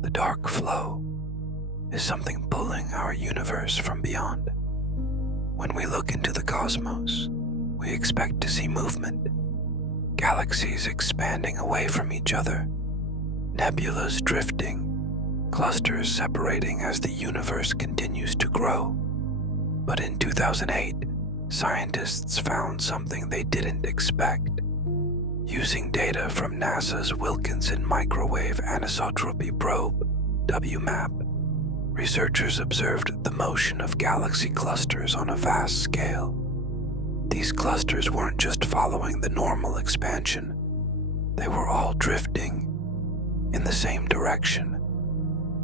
The dark flow is something pulling our universe from beyond. When we look into the cosmos, we expect to see movement, galaxies expanding away from each other, nebulas drifting, clusters separating as the universe continues to grow. But in 2008, scientists found something they didn't expect. Using data from NASA's Wilkinson Microwave Anisotropy Probe, WMAP, researchers observed the motion of galaxy clusters on a vast scale. These clusters weren't just following the normal expansion, they were all drifting in the same direction.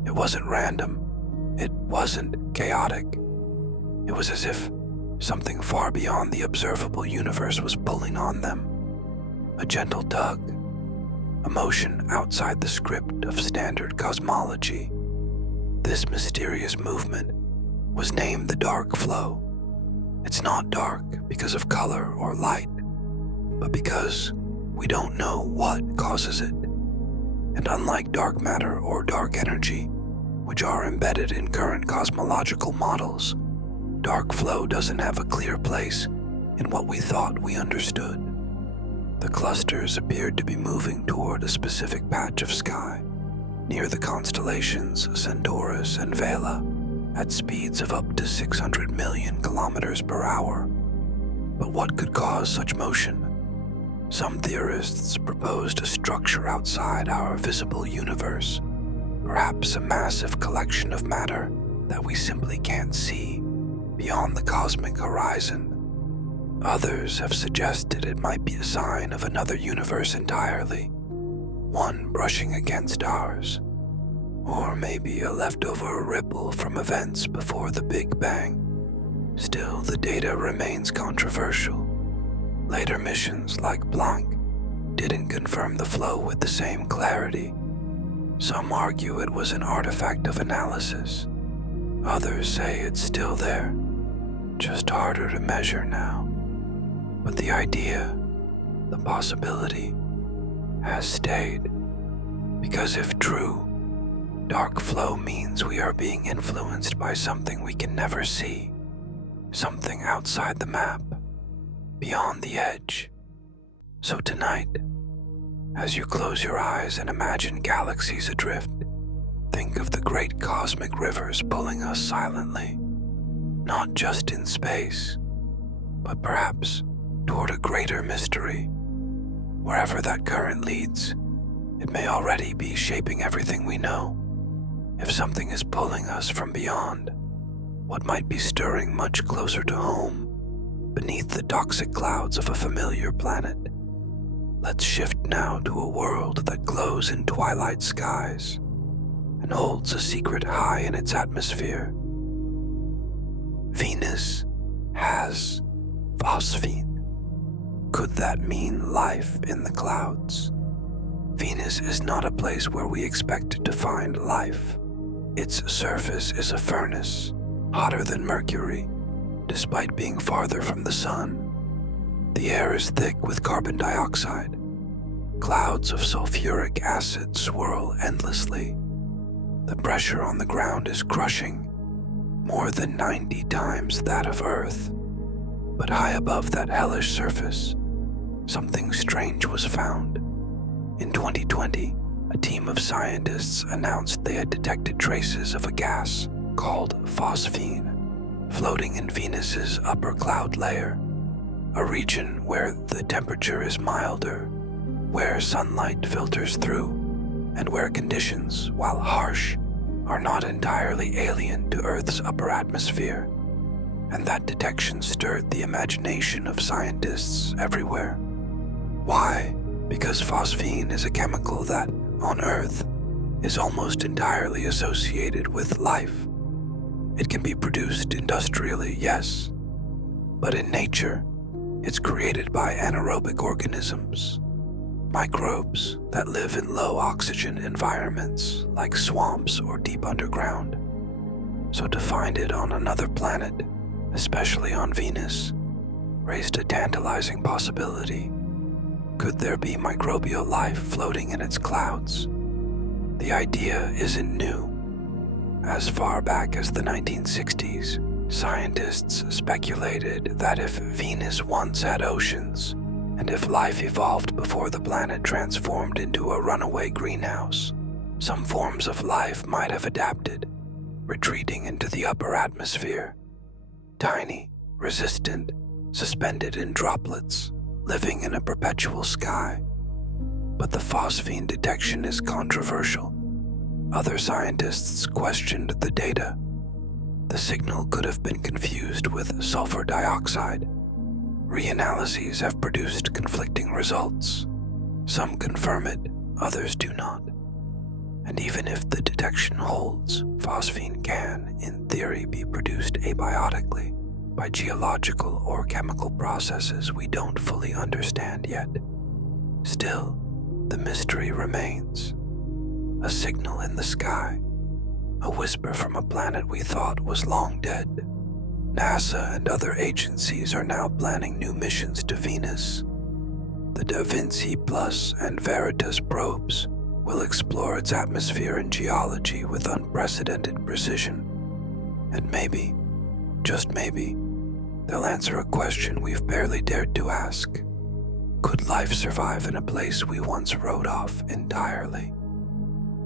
It wasn't random, it wasn't chaotic. It was as if something far beyond the observable universe was pulling on them. A gentle tug, a motion outside the script of standard cosmology. This mysterious movement was named the dark flow. It's not dark because of color or light, but because we don't know what causes it. And unlike dark matter or dark energy, which are embedded in current cosmological models, dark flow doesn't have a clear place in what we thought we understood. The clusters appeared to be moving toward a specific patch of sky, near the constellations Centaurus and Vela, at speeds of up to 600 million kilometers per hour. But what could cause such motion? Some theorists proposed a structure outside our visible universe, perhaps a massive collection of matter that we simply can't see beyond the cosmic horizon. Others have suggested it might be a sign of another universe entirely, one brushing against ours, or maybe a leftover ripple from events before the Big Bang. Still, the data remains controversial. Later missions like Planck didn't confirm the flow with the same clarity. Some argue it was an artifact of analysis. Others say it's still there, just harder to measure now. But the idea, the possibility, has stayed. Because if true, dark flow means we are being influenced by something we can never see, something outside the map, beyond the edge. So tonight, as you close your eyes and imagine galaxies adrift, think of the great cosmic rivers pulling us silently, not just in space, but perhaps toward a greater mystery. Wherever that current leads, it may already be shaping everything we know. If something is pulling us from beyond, what might be stirring much closer to home, beneath the toxic clouds of a familiar planet? Let's shift now to a world that glows in twilight skies and holds a secret high in its atmosphere. Venus has phosphine. Could that mean life in the clouds? Venus is not a place where we expect to find life. Its surface is a furnace, hotter than Mercury, despite being farther from the sun. The air is thick with carbon dioxide. Clouds of sulfuric acid swirl endlessly. The pressure on the ground is crushing, more than 90 times that of Earth. But high above that hellish surface, something strange was found. In 2020, a team of scientists announced they had detected traces of a gas called phosphine floating in Venus's upper cloud layer, a region where the temperature is milder, where sunlight filters through, and where conditions, while harsh, are not entirely alien to Earth's upper atmosphere. And that detection stirred the imagination of scientists everywhere. Why? Because phosphine is a chemical that, on Earth, is almost entirely associated with life. It can be produced industrially, yes, but in nature, it's created by anaerobic organisms, microbes that live in low oxygen environments like swamps or deep underground. So to find it on another planet, especially on Venus, raised a tantalizing possibility. Could there be microbial life floating in its clouds? The idea isn't new. As far back as the 1960s, scientists speculated that if Venus once had oceans, and if life evolved before the planet transformed into a runaway greenhouse, some forms of life might have adapted, retreating into the upper atmosphere. Tiny, resistant, suspended in droplets, living in a perpetual sky. But the phosphine detection is controversial. Other scientists questioned the data. The signal could have been confused with sulfur dioxide. Reanalyses have produced conflicting results. Some confirm it, others do not. And even if the detection holds, phosphine can, in theory, be produced abiotically by geological or chemical processes we don't fully understand yet. Still, the mystery remains. A signal in the sky, a whisper from a planet we thought was long dead. NASA and other agencies are now planning new missions to Venus. The Da Vinci Plus and Veritas probes will explore its atmosphere and geology with unprecedented precision. And maybe, just maybe, they'll answer a question we've barely dared to ask. Could life survive in a place we once wrote off entirely?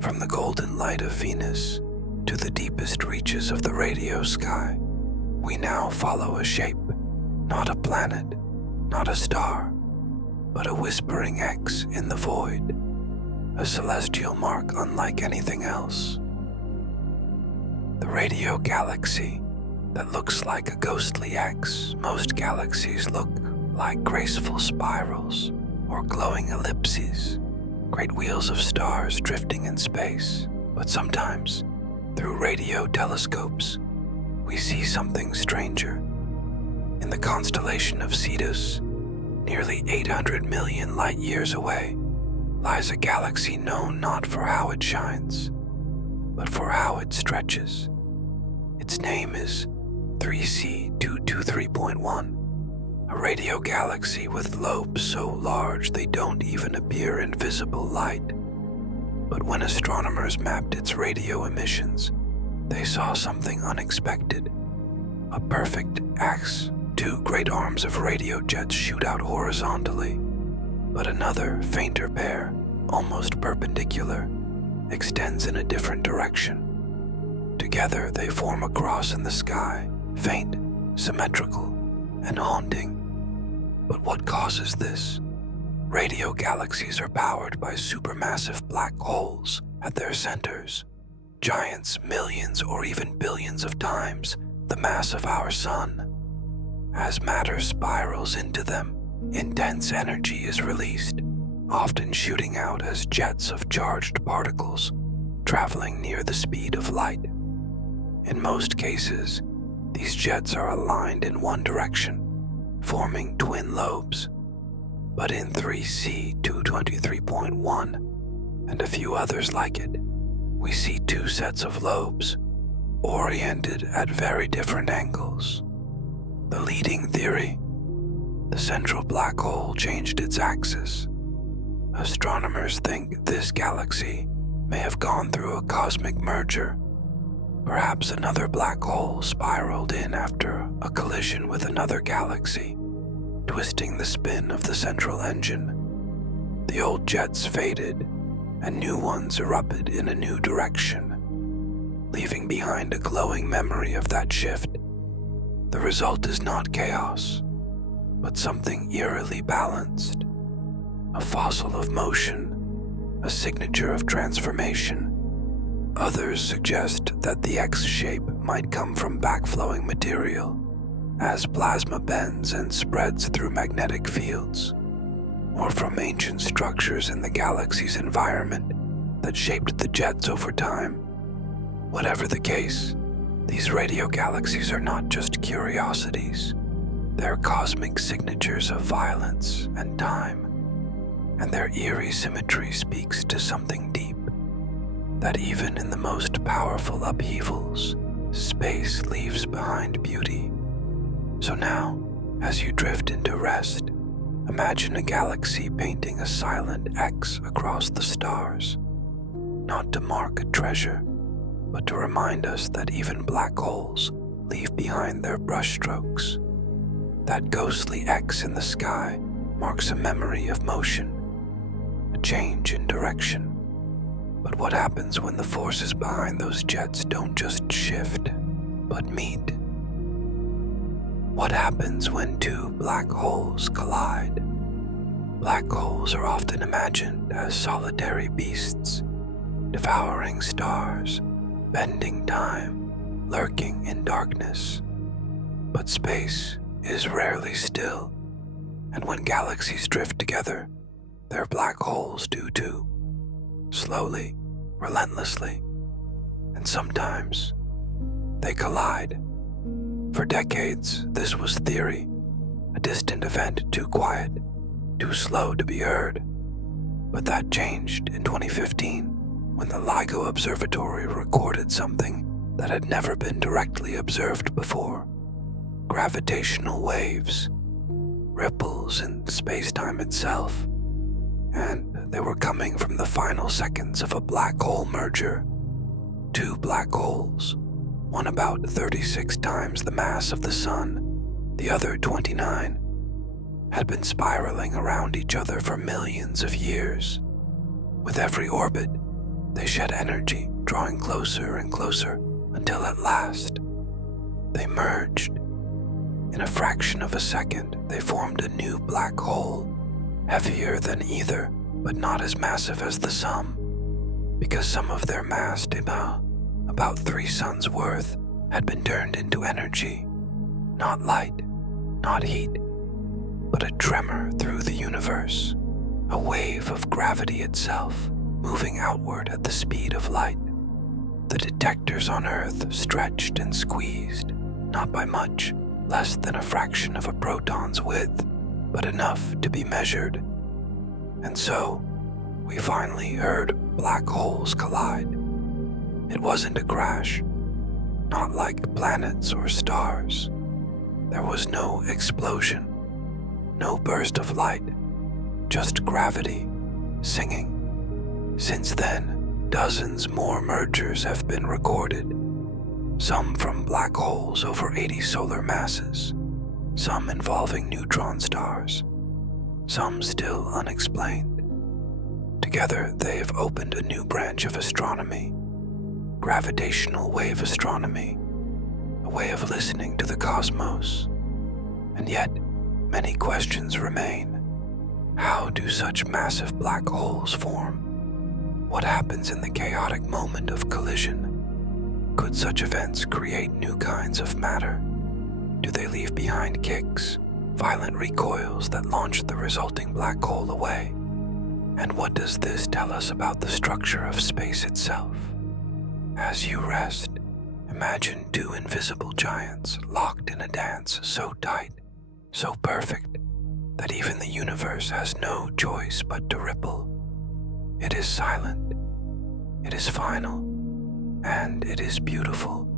From the golden light of Venus to the deepest reaches of the radio sky, we now follow a shape, not a planet, not a star, but a whispering X in the void, a celestial mark unlike anything else. The radio galaxy that looks like a ghostly X. Most galaxies look like graceful spirals or glowing ellipses, great wheels of stars drifting in space. But sometimes, through radio telescopes, we see something stranger. In the constellation of Cetus, nearly 800 million light-years away, lies a galaxy known not for how it shines, but for how it stretches. Its name is 3C223.1, a radio galaxy with lobes so large they don't even appear in visible light. But when astronomers mapped its radio emissions, they saw something unexpected. A perfect X. Two great arms of radio jets shoot out horizontally, but another, fainter pair, almost perpendicular, extends in a different direction. Together they form a cross in the sky, faint, symmetrical, and haunting. But what causes this? Radio galaxies are powered by supermassive black holes at their centers, giants millions or even billions of times the mass of our sun. As matter spirals into them, intense energy is released, often shooting out as jets of charged particles, traveling near the speed of light. In most cases, these jets are aligned in one direction, forming twin lobes. But in 3C223.1 and a few others like it, we see two sets of lobes, oriented at very different angles. The leading theory: the central black hole changed its axis. Astronomers think this galaxy may have gone through a cosmic merger. Perhaps another black hole spiraled in after a collision with another galaxy, twisting the spin of the central engine. The old jets faded, and new ones erupted in a new direction, leaving behind a glowing memory of that shift. The result is not chaos, but something eerily balanced. A fossil of motion, a signature of transformation. Others suggest that the X shape might come from backflowing material, as plasma bends and spreads through magnetic fields, or from ancient structures in the galaxy's environment that shaped the jets over time. Whatever the case, these radio galaxies are not just curiosities. They're cosmic signatures of violence and time, and their eerie symmetry speaks to something deep, that even in the most powerful upheavals, space leaves behind beauty. So now, as you drift into rest, imagine a galaxy painting a silent X across the stars. not to mark a treasure, but to remind us that even black holes leave behind their brushstrokes. That ghostly X in the sky marks a memory of motion, a change in direction. But what happens when the forces behind those jets don't just shift, but meet? What happens when two black holes collide? Black holes are often imagined as solitary beasts, devouring stars, bending time, lurking in darkness. But space is rarely still, and when galaxies drift together, their black holes do too. Slowly, relentlessly, and sometimes they collide. For decades, this was theory, a distant event too quiet, too slow to be heard. But that changed in 2015 when the LIGO Observatory recorded something that had never been directly observed before: gravitational waves, ripples in space-time itself. And they were coming from the final seconds of a black hole merger. Two black holes, one about 36 times the mass of the Sun, the other 29, had been spiraling around each other for millions of years. With every orbit, they shed energy, drawing closer and closer, until at last, they merged. In a fraction of a second, they formed a new black hole, heavier than either, but not as massive as the sum, because some of their mass, about 3 suns worth, had been turned into energy. Not light, not heat, but a tremor through the universe, a wave of gravity itself, moving outward at the speed of light. The detectors on Earth stretched and squeezed, not by much, less than a fraction of a proton's width, but enough to be measured. And so, we finally heard black holes collide. It wasn't a crash, not like planets or stars. There was no explosion, no burst of light, just gravity, singing. Since then, dozens more mergers have been recorded, some from black holes over 80 solar masses, some involving neutron stars, some still unexplained. Together, they have opened a new branch of astronomy, gravitational wave astronomy, a way of listening to the cosmos. And yet, many questions remain. How do such massive black holes form? What happens in the chaotic moment of collision? Could such events create new kinds of matter? Do they leave behind kicks, violent recoils that launch the resulting black hole away? And what does this tell us about the structure of space itself? As you rest, imagine two invisible giants locked in a dance so tight, so perfect, that even the universe has no choice but to ripple. It is silent, it is final, and it is beautiful.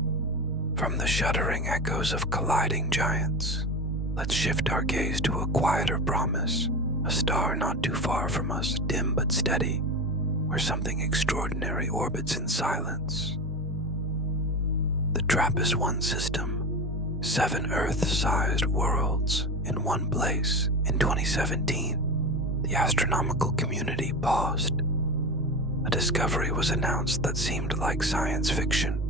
From the shuddering echoes of colliding giants, let's shift our gaze to a quieter promise, a star not too far from us, dim but steady, where something extraordinary orbits in silence. The TRAPPIST-1 system, 7 Earth-sized worlds in one place. In 2017, the astronomical community paused. A discovery was announced that seemed like science fiction.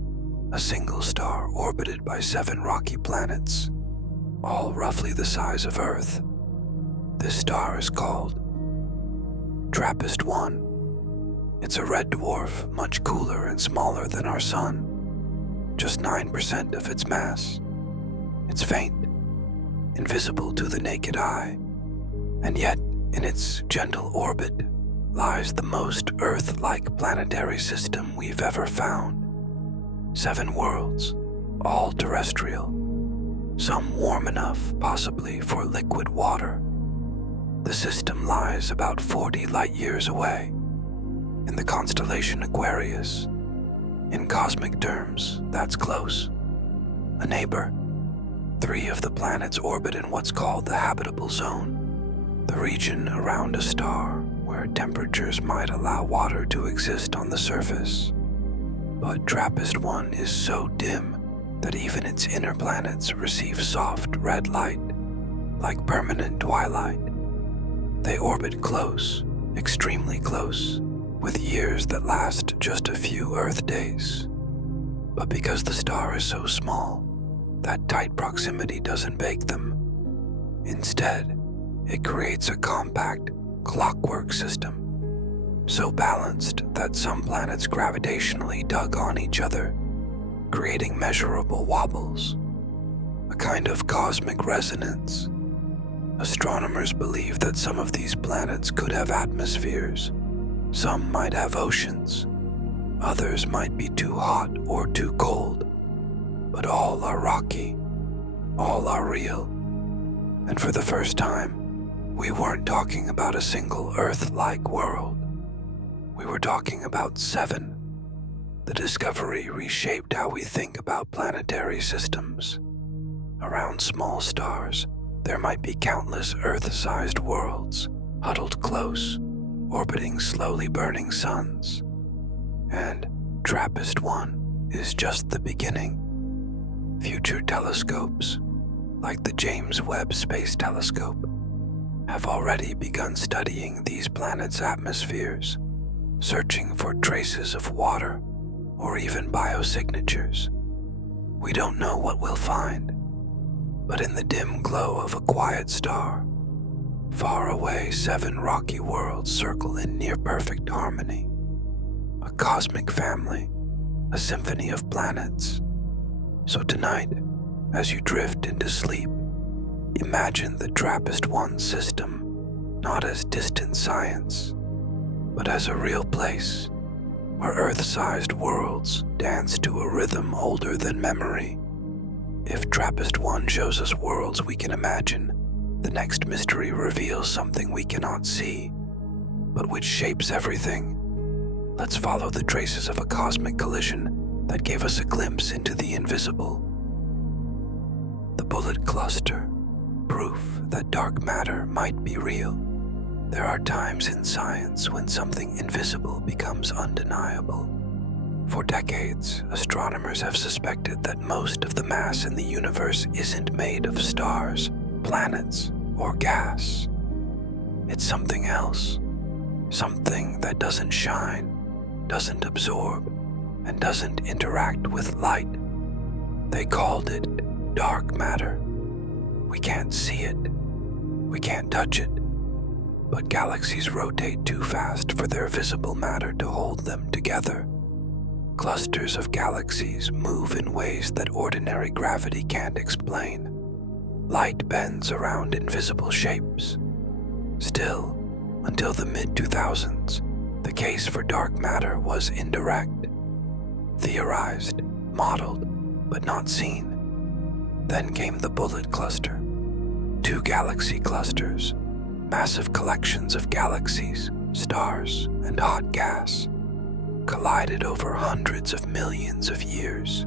A single star orbited by 7 rocky planets, all roughly the size of Earth. This star is called TRAPPIST-1. It's a red dwarf, much cooler and smaller than our Sun, just 9% of its mass. It's faint, invisible to the naked eye, and yet in its gentle orbit lies the most Earth-like planetary system we've ever found. 7 worlds, all terrestrial, some warm enough possibly for liquid water. The system lies about 40 light-years away, in the constellation Aquarius. In cosmic terms, that's close. A neighbor. 3 of the planets orbit in what's called the habitable zone, the region around a star where higher temperatures might allow water to exist on the surface. But TRAPPIST-1 is so dim that even its inner planets receive soft red light, like permanent twilight. They orbit close, extremely close, with years that last just a few Earth days. But because the star is so small, that tight proximity doesn't bake them. Instead, it creates a compact, clockwork system, so balanced that some planets gravitationally tug on each other, creating measurable wobbles, a kind of cosmic resonance. Astronomers believe that some of these planets could have atmospheres, some might have oceans, others might be too hot or too cold, but all are rocky, all are real. And for the first time, we weren't talking about a single Earth-like world. We were talking about 7. The discovery reshaped how we think about planetary systems. Around small stars, there might be countless Earth-sized worlds, huddled close, orbiting slowly burning suns. And TRAPPIST-1 is just the beginning. Future telescopes, like the James Webb Space Telescope, have already begun studying these planets' atmospheres, searching for traces of water or even biosignatures. We don't know what we'll find, but in the dim glow of a quiet star, far away 7 rocky worlds circle in near-perfect harmony. A cosmic family, a symphony of planets. So tonight, as you drift into sleep, imagine the TRAPPIST-1 system not as distant science, but as a real place where Earth-sized worlds dance to a rhythm older than memory. If TRAPPIST-1 shows us worlds we can imagine, the next mystery reveals something we cannot see, but which shapes everything. Let's follow the traces of a cosmic collision that gave us a glimpse into the invisible. The bullet cluster, proof that dark matter might be real. There are times in science when something invisible becomes undeniable. For decades, astronomers have suspected that most of the mass in the universe isn't made of stars, planets, or gas. It's something else, something that doesn't shine, doesn't absorb, and doesn't interact with light. They called it dark matter. We can't see it, we can't touch it, but galaxies rotate too fast for their visible matter to hold them together. Clusters of galaxies move in ways that ordinary gravity can't explain. Light bends around invisible shapes. Still, until the mid-2000s, the case for dark matter was indirect. Theorized, modeled, but not seen. Then came the bullet cluster. 2 galaxy clusters, massive collections of galaxies, stars, and hot gas, collided over hundreds of millions of years.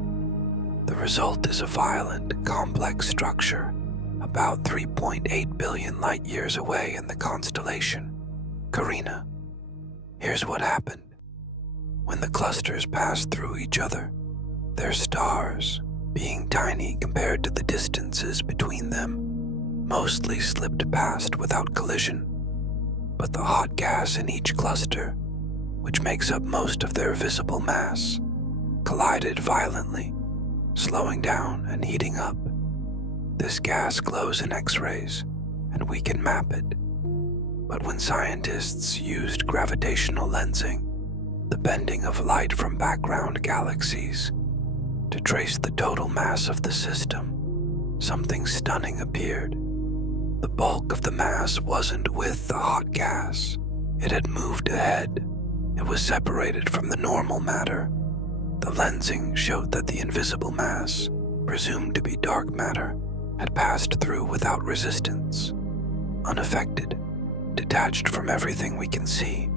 The result is a violent, complex structure, about 3.8 billion light-years away in the constellation Carina. Here's what happened. When the clusters passed through each other, their stars, being tiny compared to the distances between them, mostly slipped past without collision. But the hot gas in each cluster, which makes up most of their visible mass, collided violently, slowing down and heating up. This gas glows in X-rays, and we can map it. But when scientists used gravitational lensing, the bending of light from background galaxies, to trace the total mass of the system, something stunning appeared. The bulk of the mass wasn't with the hot gas. It had moved ahead. It was separated from the normal matter. The lensing showed that the invisible mass, presumed to be dark matter, had passed through without resistance, unaffected, detached from everything we can see.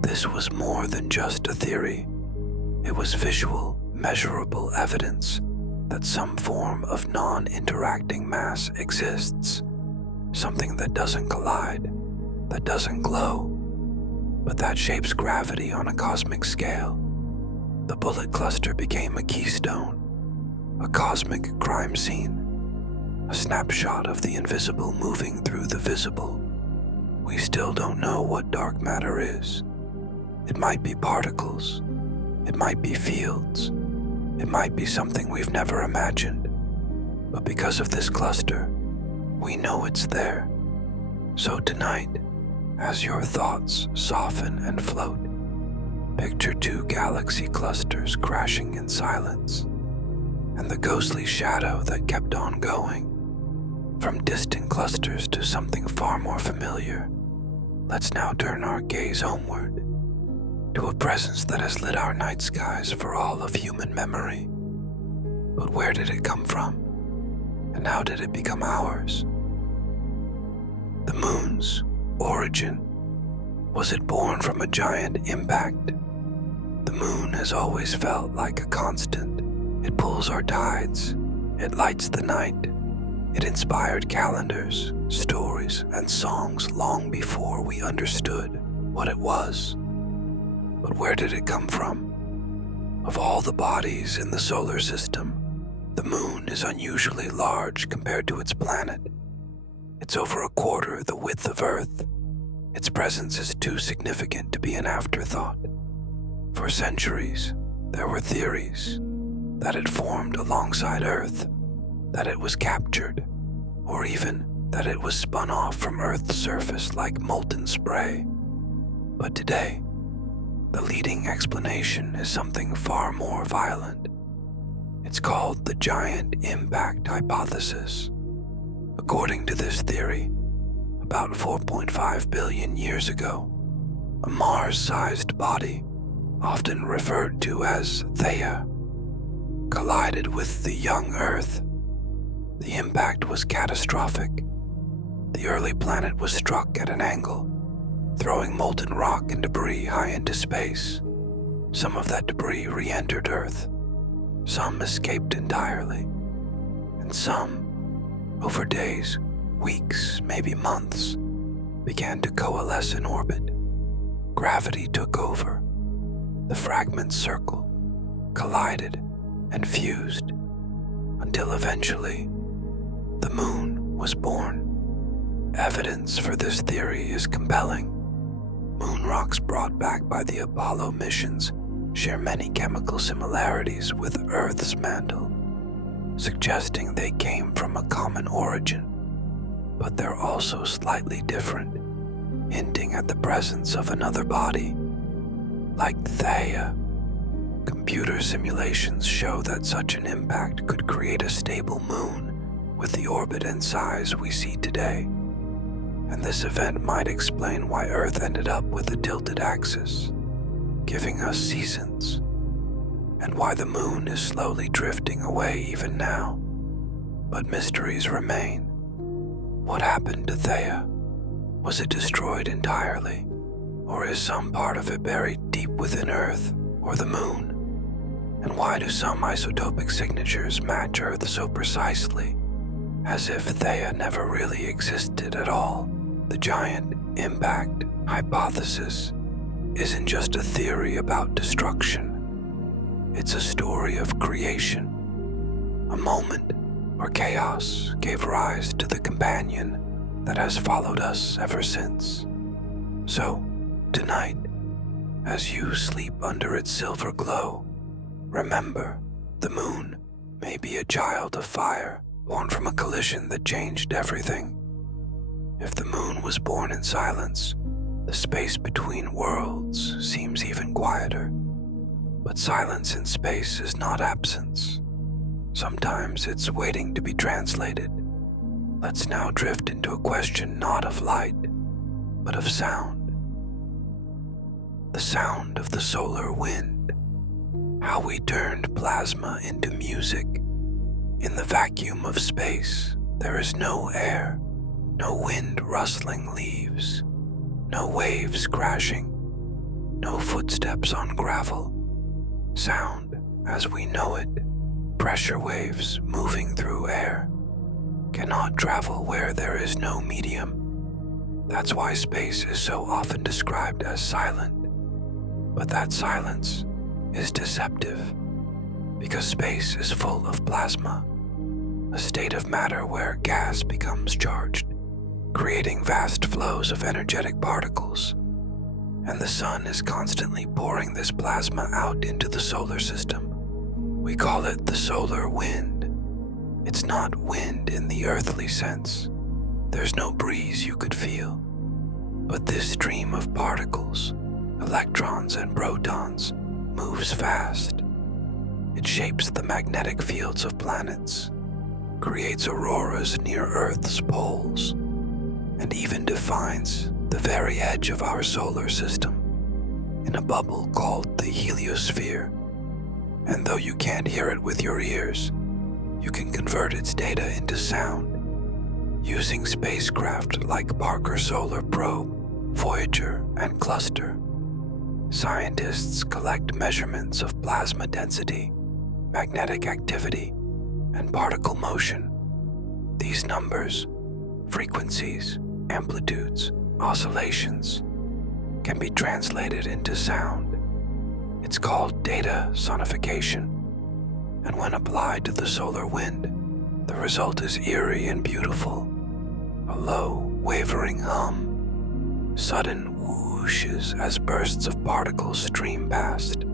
This was more than just a theory. It was visual, measurable evidence that some form of non-interacting mass exists, something that doesn't collide, that doesn't glow, but that shapes gravity on a cosmic scale. The bullet cluster became a keystone, a cosmic crime scene, a snapshot of the invisible moving through the visible. We still don't know what dark matter is. It might be particles, it might be fields, it might be something we've never imagined. But because of this cluster, we know it's there. So tonight, as your thoughts soften and float, picture two galaxy clusters crashing in silence, and the ghostly shadow that kept on going. From distant clusters to something far more familiar, let's now turn our gaze homeward, to a presence that has lit our night skies for all of human memory. But where did it come from? And how did it become ours? The moon's origin. Was it born from a giant impact? The moon has always felt like a constant. It pulls our tides. It lights the night. It inspired calendars, stories, and songs long before we understood what it was. But where did it come from? Of all the bodies in the solar system, the moon is unusually large compared to its planet. It's over a quarter the width of Earth. Its presence is too significant to be an afterthought. For centuries, there were theories that it formed alongside Earth, that it was captured, or even that it was spun off from Earth's surface like molten spray. But today, the leading explanation is something far more violent. It's called the giant impact hypothesis. According to this theory, about 4.5 billion years ago, a Mars-sized body, often referred to as Theia, collided with the young Earth. The impact was catastrophic. The early planet was struck at an angle, throwing molten rock and debris high into space. Some of that debris re-entered Earth. Some escaped entirely, and some, over days, weeks, maybe months, began to coalesce in orbit. Gravity took over. The fragments circled, collided, and fused, until eventually, the moon was born. Evidence for this theory is compelling. Moon rocks brought back by the Apollo missions share many chemical similarities with Earth's mantle, suggesting they came from a common origin. But they're also slightly different, hinting at the presence of another body, like Theia. Computer simulations show that such an impact could create a stable moon with the orbit and size we see today. And this event might explain why Earth ended up with a tilted axis, giving us seasons, and why the moon is slowly drifting away even now. But mysteries remain. What happened to Theia? Was it destroyed entirely? Or is some part of it buried deep within Earth or the moon? And why do some isotopic signatures match Earth so precisely, as if Theia never really existed at all? The giant impact hypothesis isn't just a theory about destruction. It's a story of creation, a moment where chaos gave rise to the companion that has followed us ever since. So, tonight, as you sleep under its silver glow, remember, the moon may be a child of fire, born from a collision that changed everything. If the moon was born in silence, the space between worlds seems even quieter. But silence in space is not absence. Sometimes it's waiting to be translated. Let's now drift into a question not of light, but of sound. The sound of the solar wind. How we turned plasma into music. In the vacuum of space, there is no air, no wind rustling leaves, no waves crashing, no footsteps on gravel. Sound as we know it, pressure waves moving through air, cannot travel where there is no medium. That's why space is so often described as silent. But that silence is deceptive, because space is full of plasma, a state of matter where gas becomes charged, creating vast flows of energetic particles. And the sun is constantly pouring this plasma out into the solar system. We call it the solar wind. It's not wind in the earthly sense. There's no breeze you could feel. But this stream of particles, electrons and protons, moves fast. It shapes the magnetic fields of planets, creates auroras near Earth's poles, and even defines the very edge of our solar system in a bubble called the heliosphere. And though you can't hear it with your ears, you can convert its data into sound using spacecraft like Parker Solar Probe, Voyager, and Cluster. Scientists collect measurements of plasma density, magnetic activity, and particle motion. These numbers, frequencies, amplitudes, oscillations, can be translated into sound. It's called data sonification, and when applied to the solar wind, the result is eerie and beautiful. A low, wavering hum, sudden whooshes as bursts of particles stream past,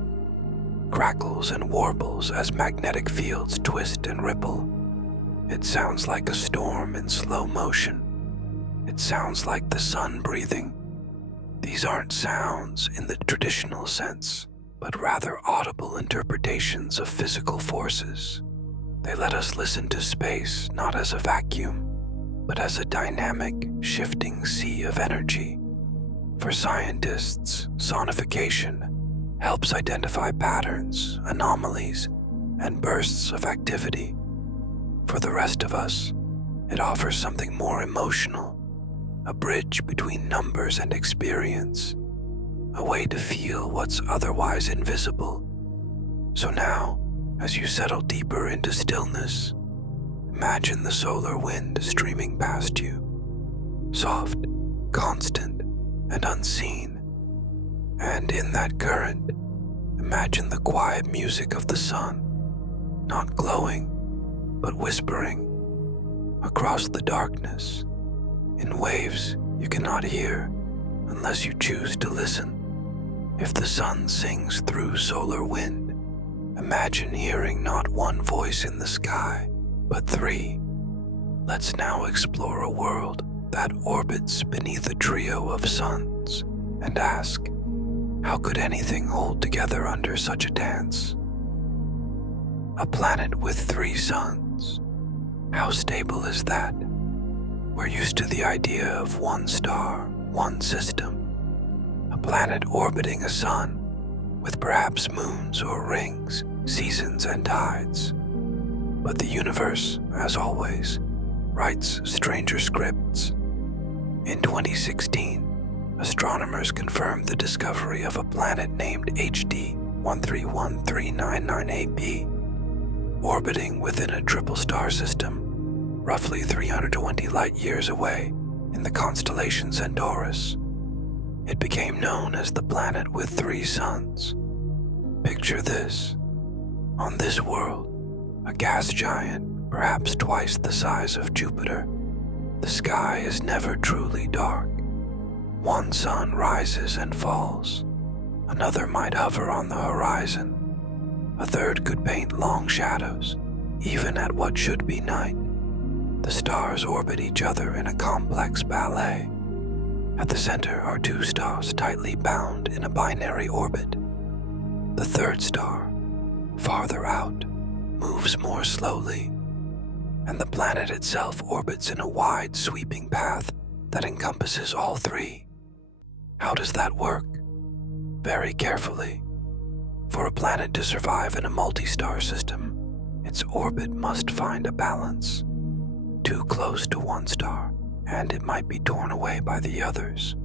crackles and warbles as magnetic fields twist and ripple. It sounds like a storm in slow motion. It sounds like the sun breathing. These aren't sounds in the traditional sense, but rather audible interpretations of physical forces. They let us listen to space not as a vacuum, but as a dynamic, shifting sea of energy. For scientists, sonification helps identify patterns, anomalies, and bursts of activity. For the rest of us, it offers something more emotional, a bridge between numbers and experience, a way to feel what's otherwise invisible. So now, as you settle deeper into stillness, imagine the solar wind streaming past you, soft, constant, and unseen. And in that current, imagine the quiet music of the sun, not glowing, but whispering across the darkness, in waves you cannot hear unless you choose to listen. If the sun sings through solar wind, imagine hearing not one voice in the sky, but three. Let's now explore a world that orbits beneath a trio of suns and ask, how could anything hold together under such a dance? A planet with 3 suns. How stable is that? We're used to the idea of one star, one system. A planet orbiting a sun, with perhaps moons or rings, seasons and tides. But the universe, as always, writes stranger scripts. In 2016, astronomers confirmed the discovery of a planet named HD 131399AB, orbiting within a triple star system, roughly 320 light-years away in the constellation Centaurus. It became known as the planet with 3 suns. Picture this. On this world, a gas giant, perhaps twice the size of Jupiter, the sky is never truly dark. One sun rises and falls. Another might hover on the horizon. A third could paint long shadows, even at what should be night. The stars orbit each other in a complex ballet. At the center are 2 stars tightly bound in a binary orbit. The third star, farther out, moves more slowly, and the planet itself orbits in a wide, sweeping path that encompasses all 3. How does that work? Very carefully. For a planet to survive in a multi-star system, its orbit must find a balance. Too close to one star, and it might be torn away by the others.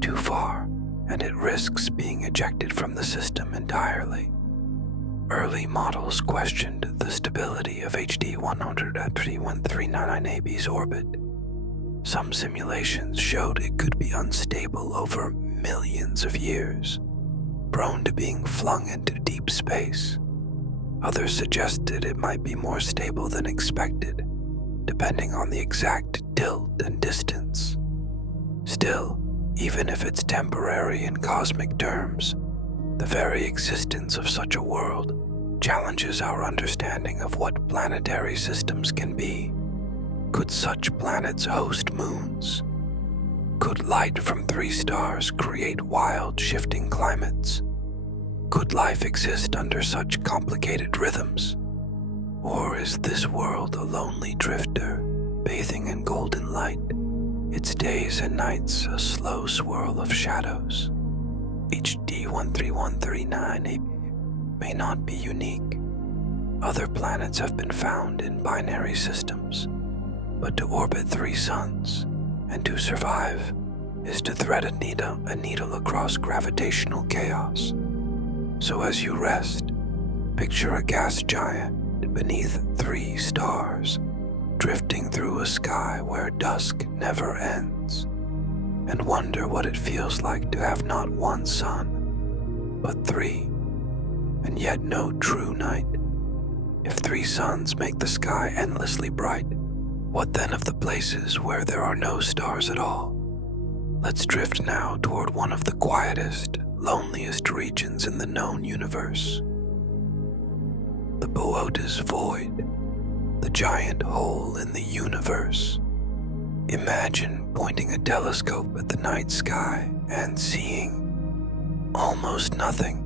Too far, and it risks being ejected from the system entirely. Early models questioned the stability of HD 131399AB's orbit. Some simulations showed it could be unstable over millions of years, prone to being flung into deep space. Others suggested it might be more stable than expected, depending on the exact tilt and distance. Still, even if it's temporary in cosmic terms, the very existence of such a world challenges our understanding of what planetary systems can be. Could such planets host moons? Could light from 3 stars create wild, shifting climates? Could life exist under such complicated rhythms? Or is this world a lonely drifter, bathing in golden light, its days and nights a slow swirl of shadows? HD 131339 may not be unique. Other planets have been found in binary systems, but to orbit 3 suns and to survive is to thread a needle across gravitational chaos. So as you rest, picture a gas giant beneath 3 stars, drifting through a sky where dusk never ends, and wonder what it feels like to have not 1 sun, but 3, and yet no true night. If 3 suns make the sky endlessly bright, what then of the places where there are no stars at all? Let's drift now toward one of the quietest, loneliest regions in the known universe. The Boötes Void, the giant hole in the universe. Imagine pointing a telescope at the night sky and seeing almost nothing.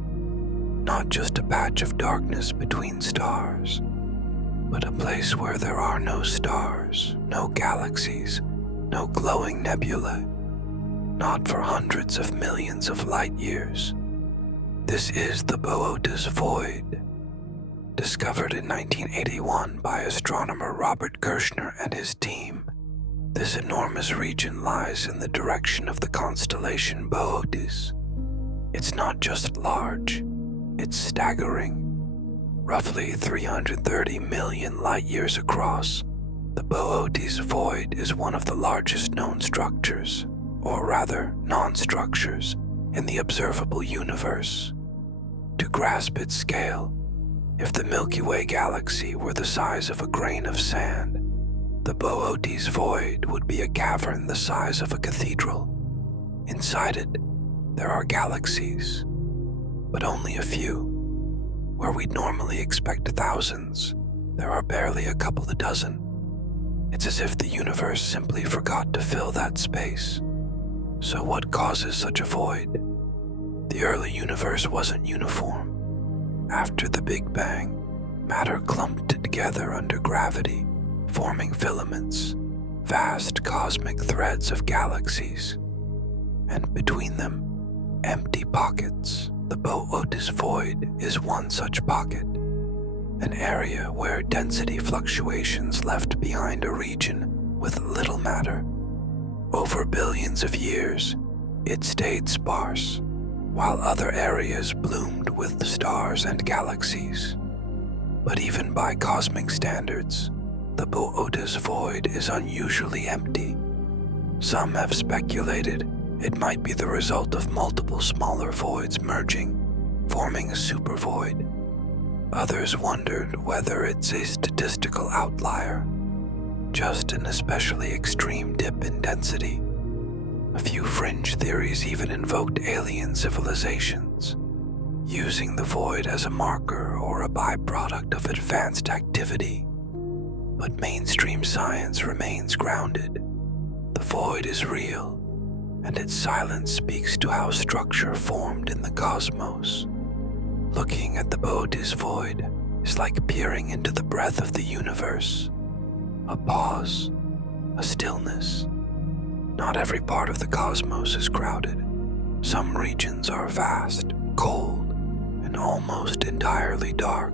Not just a patch of darkness between stars, but a place where there are no stars, no galaxies, no glowing nebulae, not for hundreds of millions of light years. This is the Boötes Void, discovered in 1981 by astronomer Robert Kirshner and his team. This enormous region lies in the direction of the constellation Boötes. It's not just large, it's staggering. Roughly 330 million light-years across, the Boötes Void is one of the largest known structures, or rather non-structures, in the observable universe. To grasp its scale, if the Milky Way galaxy were the size of a grain of sand, the Boötes Void would be a cavern the size of a cathedral. Inside it, there are galaxies, but only a few. Where we'd normally expect thousands, there are barely a couple of dozen. It's as if the universe simply forgot to fill that space. So what causes such a void? The early universe wasn't uniform. After the Big Bang, matter clumped together under gravity, forming filaments, vast cosmic threads of galaxies. And between them, empty pockets. The Boötes Void is one such pocket, an area where density fluctuations left behind a region with little matter. Over billions of years, it stayed sparse, while other areas bloomed with stars and galaxies. But even by cosmic standards, the Boötes Void is unusually empty. Some have speculated it might be the result of multiple smaller voids merging, forming a supervoid. Others wondered whether it's a statistical outlier, just an especially extreme dip in density. A few fringe theories even invoked alien civilizations, using the void as a marker or a byproduct of advanced activity. But mainstream science remains grounded. The void is real, and its silence speaks to how structure formed in the cosmos. Looking at the Boötes Void is like peering into the breath of the universe. A pause, a stillness. Not every part of the cosmos is crowded. Some regions are vast, cold, and almost entirely dark.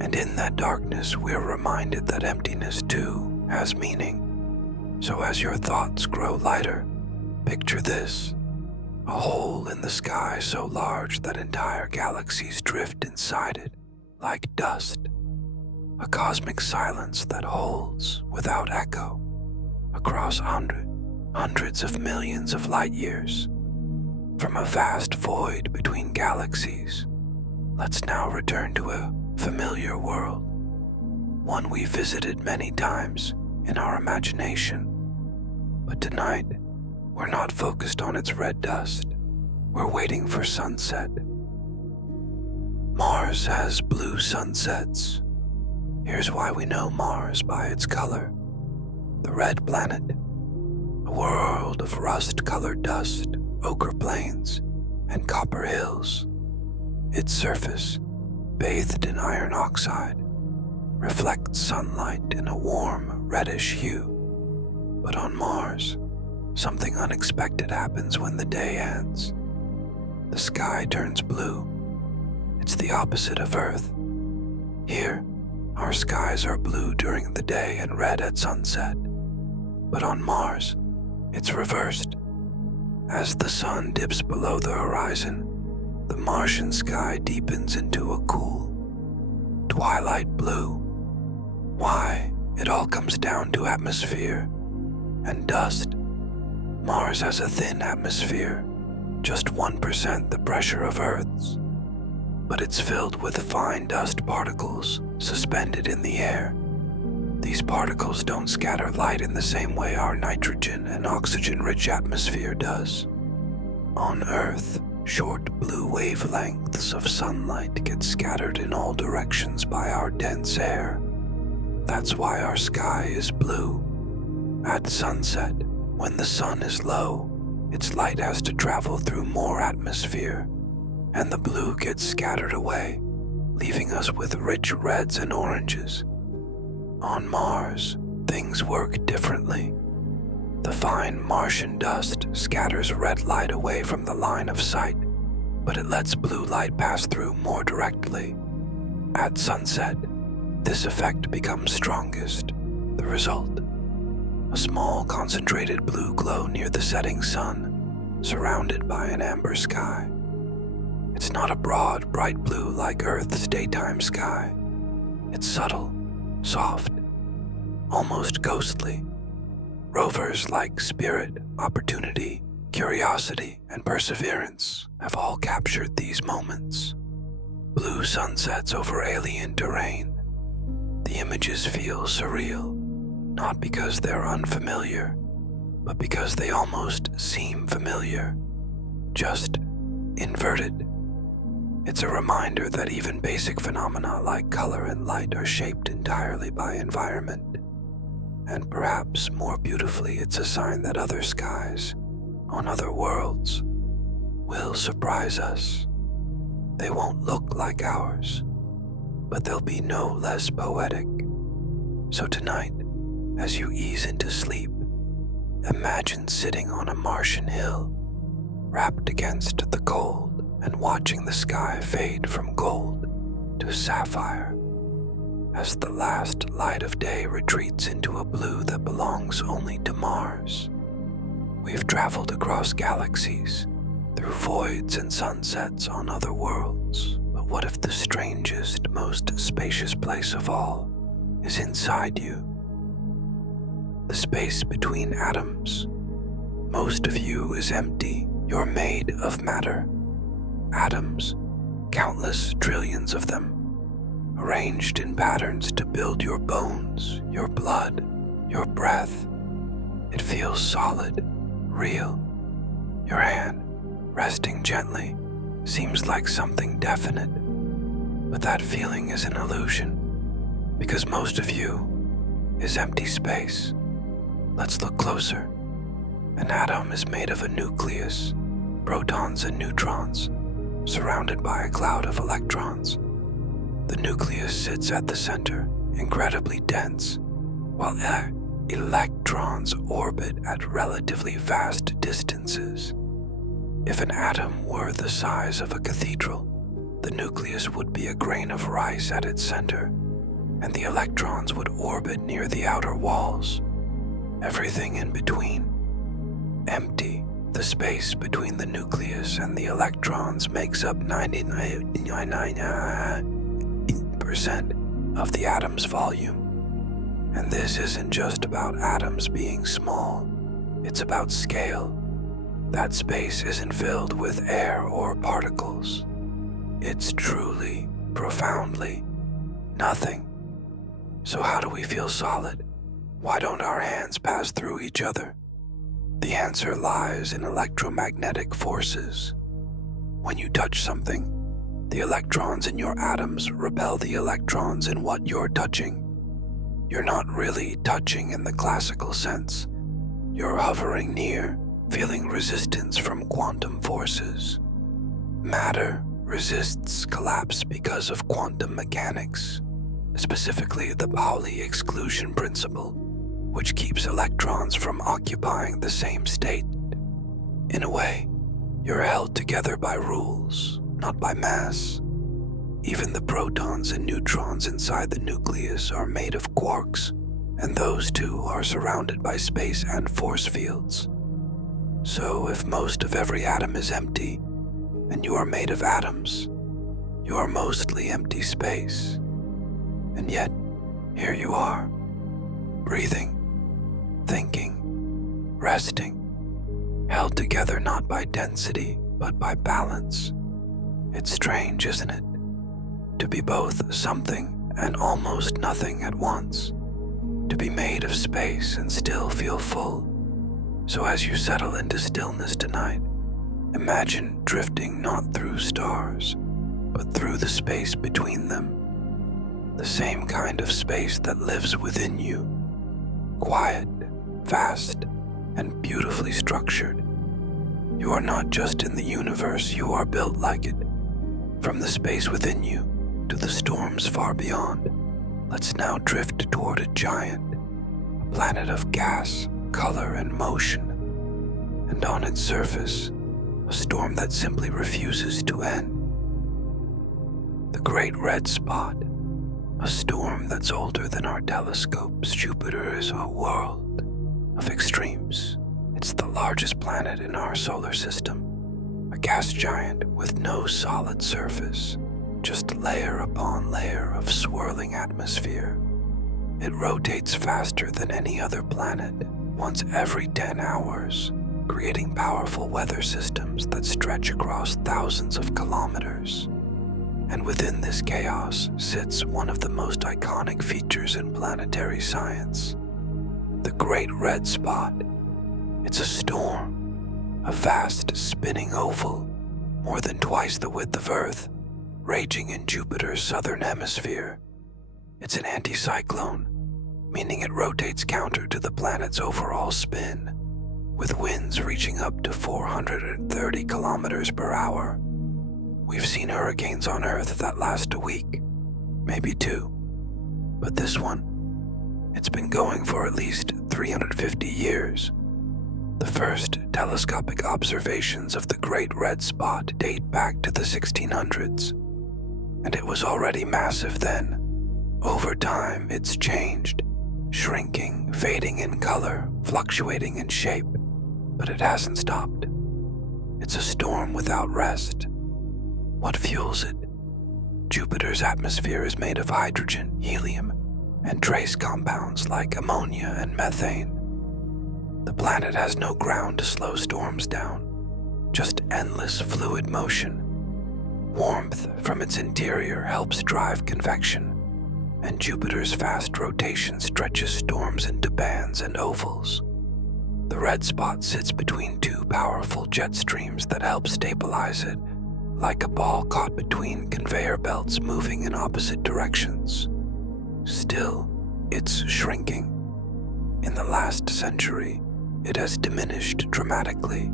And in that darkness, we're reminded that emptiness too has meaning. So as your thoughts grow lighter, picture this, a hole in the sky so large that entire galaxies drift inside it like dust. A cosmic silence that holds without echo, across hundreds of millions of light years. From a vast void between galaxies, let's now return to a familiar world, one we visited many times in our imagination. But tonight, we're not focused on its red dust. We're waiting for sunset. Mars has blue sunsets. Here's why we know Mars by its color. The red planet, a world of rust-colored dust, ochre plains, and copper hills. Its surface, bathed in iron oxide, reflects sunlight in a warm, reddish hue. But on Mars, something unexpected happens when the day ends. The sky turns blue. It's the opposite of Earth. Here, our skies are blue during the day and red at sunset. But on Mars, it's reversed. As the sun dips below the horizon, the Martian sky deepens into a cool, twilight blue. Why? It all comes down to atmosphere and dust. Mars has a thin atmosphere, just 1% the pressure of Earth's, but it's filled with fine dust particles suspended in the air. These particles don't scatter light in the same way our nitrogen and oxygen-rich atmosphere does. On Earth, short blue wavelengths of sunlight get scattered in all directions by our dense air. That's why our sky is blue. At sunset, when the sun is low, its light has to travel through more atmosphere, and the blue gets scattered away, leaving us with rich reds and oranges. On Mars, things work differently. The fine Martian dust scatters red light away from the line of sight, but it lets blue light pass through more directly. At sunset, this effect becomes strongest. The result: a small concentrated blue glow near the setting sun, surrounded by an amber sky. It's not a broad, bright blue like Earth's daytime sky. It's subtle, soft, almost ghostly. Rovers like Spirit, Opportunity, Curiosity, and Perseverance have all captured these moments. Blue sunsets over alien terrain. The images feel surreal, not because they're unfamiliar, but because they almost seem familiar, just inverted. It's a reminder that even basic phenomena like color and light are shaped entirely by environment. And perhaps more beautifully, it's a sign that other skies, on other worlds, will surprise us. They won't look like ours, but they'll be no less poetic. So tonight, as you ease into sleep, imagine sitting on a Martian hill, wrapped against the cold and watching the sky fade from gold to sapphire as the last light of day retreats into a blue that belongs only to Mars. We've traveled across galaxies, through voids and sunsets on other worlds, but what if the strangest, most spacious place of all is inside you? The space between atoms. Most of you is empty. You're made of matter. Atoms, countless trillions of them, arranged in patterns to build your bones, your blood, your breath. It feels solid, real. Your hand, resting gently, seems like something definite, but that feeling is an illusion, because most of you is empty space. Let's look closer. An atom is made of a nucleus, protons and neutrons, surrounded by a cloud of electrons. The nucleus sits at the center, incredibly dense, while electrons orbit at relatively vast distances. If an atom were the size of a cathedral, the nucleus would be a grain of rice at its center, and the electrons would orbit near the outer walls. Everything in between, empty. The space between the nucleus and the electrons makes up 99% of the atom's volume. And this isn't just about atoms being small, it's about scale. That space isn't filled with air or particles. It's truly, profoundly nothing. So how do we feel solid? Why don't our hands pass through each other? The answer lies in electromagnetic forces. When you touch something, the electrons in your atoms repel the electrons in what you're touching. You're not really touching in the classical sense. You're hovering near, feeling resistance from quantum forces. Matter resists collapse because of quantum mechanics, specifically the Pauli exclusion principle, which keeps electrons from occupying the same state. In a way, you're held together by rules, not by mass. Even the protons and neutrons inside the nucleus are made of quarks, and those two are surrounded by space and force fields. So if most of every atom is empty, and you are made of atoms, you are mostly empty space. And yet, here you are, breathing, thinking, resting, held together not by density, but by balance. It's strange, isn't it? To be both something and almost nothing at once. To be made of space and still feel full. So as you settle into stillness tonight, imagine drifting not through stars, but through the space between them. The same kind of space that lives within you. Quiet, vast, and beautifully structured. You are not just in the universe, you are built like it. From the space within you to the storms far beyond, let's now drift toward a giant, a planet of gas, color, and motion. And on its surface, a storm that simply refuses to end. The Great Red Spot, a storm that's older than our telescopes. Jupiter is a world of extremes. It's the largest planet in our solar system, a gas giant with no solid surface, just layer upon layer of swirling atmosphere. It rotates faster than any other planet, once every 10 hours, creating powerful weather systems that stretch across thousands of kilometers. And within this chaos sits one of the most iconic features in planetary science, the Great Red Spot. It's a storm, a vast spinning oval, more than twice the width of Earth, raging in Jupiter's southern hemisphere. It's an anticyclone, meaning it rotates counter to the planet's overall spin, with winds reaching up to 430 kilometers per hour. We've seen hurricanes on Earth that last a week, maybe 2. But this one, it's been going for at least 350 years. The first telescopic observations of the Great Red Spot date back to the 1600s, and it was already massive then. Over time, it's changed, shrinking, fading in color, fluctuating in shape, but it hasn't stopped. It's a storm without rest. What fuels it? Jupiter's atmosphere is made of hydrogen, helium, and trace compounds like ammonia and methane. The planet has no ground to slow storms down, just endless fluid motion. Warmth from its interior helps drive convection, and Jupiter's fast rotation stretches storms into bands and ovals. The red spot sits between 2 powerful jet streams that help stabilize it, like a ball caught between conveyor belts moving in opposite directions. Still, it's shrinking. In the last century, it has diminished dramatically,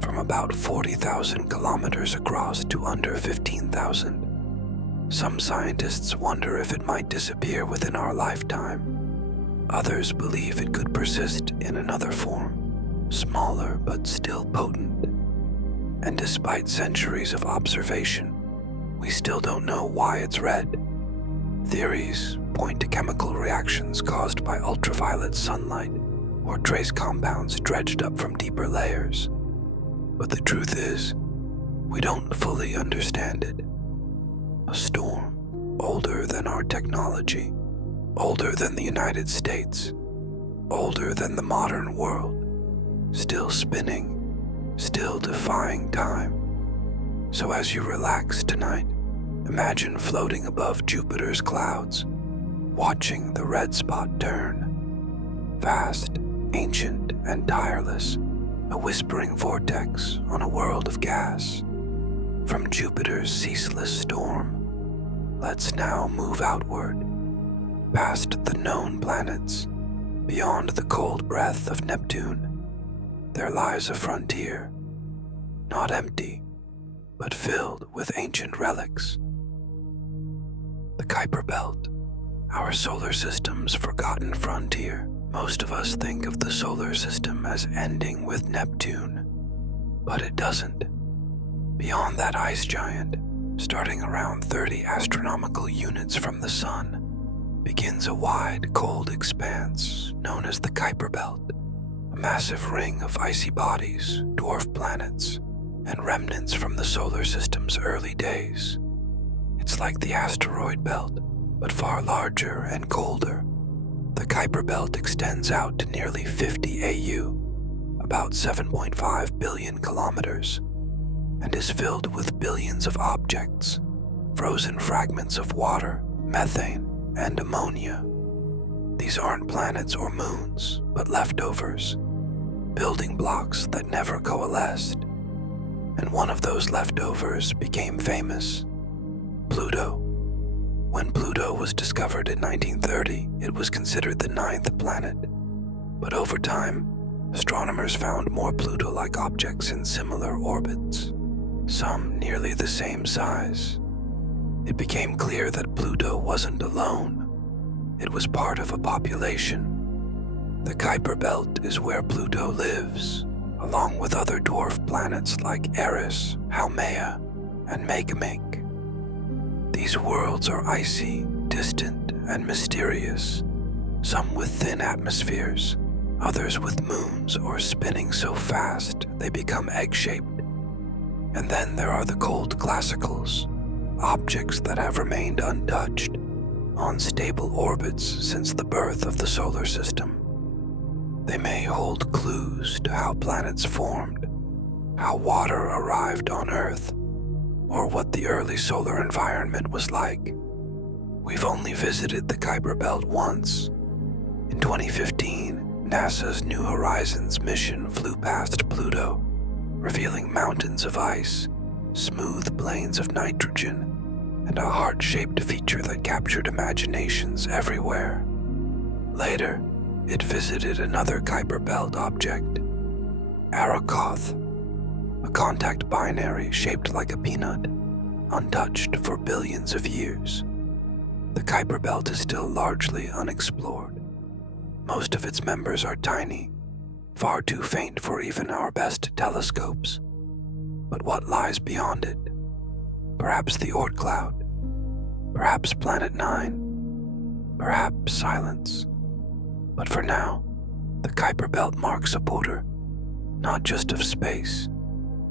from about 40,000 kilometers across to under 15,000. Some scientists wonder if it might disappear within our lifetime. Others believe it could persist in another form, smaller but still potent. And despite centuries of observation, we still don't know why it's red. Theories point to chemical reactions caused by ultraviolet sunlight or trace compounds dredged up from deeper layers. But the truth is, we don't fully understand it. A storm older than our technology, older than the United States, older than the modern world, still spinning, still defying time. So as you relax tonight, imagine floating above Jupiter's clouds, watching the red spot turn, vast, ancient, and tireless, a whispering vortex on a world of gas. From Jupiter's ceaseless storm, let's now move outward, past the known planets, beyond the cold breath of Neptune. There lies a frontier, not empty, but filled with ancient relics. The Kuiper Belt, our solar system's forgotten frontier. Most of us think of the solar system as ending with Neptune, but it doesn't. Beyond that ice giant, starting around 30 astronomical units from the Sun, begins a wide, cold expanse known as the Kuiper Belt, a massive ring of icy bodies, dwarf planets, and remnants from the solar system's early days. It's like the asteroid belt, but far larger and colder. The Kuiper Belt extends out to nearly 50 AU, about 7.5 billion kilometers, and is filled with billions of objects, frozen fragments of water, methane, and ammonia. These aren't planets or moons, but leftovers, building blocks that never coalesced. And one of those leftovers became famous, Pluto. When Pluto was discovered in 1930, it was considered the 9th planet. But over time, astronomers found more Pluto-like objects in similar orbits, some nearly the same size. It became clear that Pluto wasn't alone. It was part of a population. The Kuiper Belt is where Pluto lives, along with other dwarf planets like Eris, Haumea, and Makemake. These worlds are icy, distant, and mysterious, some with thin atmospheres, others with moons or spinning so fast they become egg-shaped. And then there are the cold classicals, objects that have remained untouched, on stable orbits since the birth of the solar system. They may hold clues to how planets formed, how water arrived on Earth, or what the early solar environment was like. We've only visited the Kuiper Belt once. In 2015, NASA's New Horizons mission flew past Pluto, revealing mountains of ice, smooth plains of nitrogen, and a heart-shaped feature that captured imaginations everywhere. Later, it visited another Kuiper Belt object, Arakoth, a contact binary shaped like a peanut, untouched for billions of years. The Kuiper Belt is still largely unexplored. Most of its members are tiny, far too faint for even our best telescopes. But what lies beyond it? Perhaps the Oort cloud, perhaps Planet 9, perhaps silence. But for now, the Kuiper Belt marks a border, not just of space,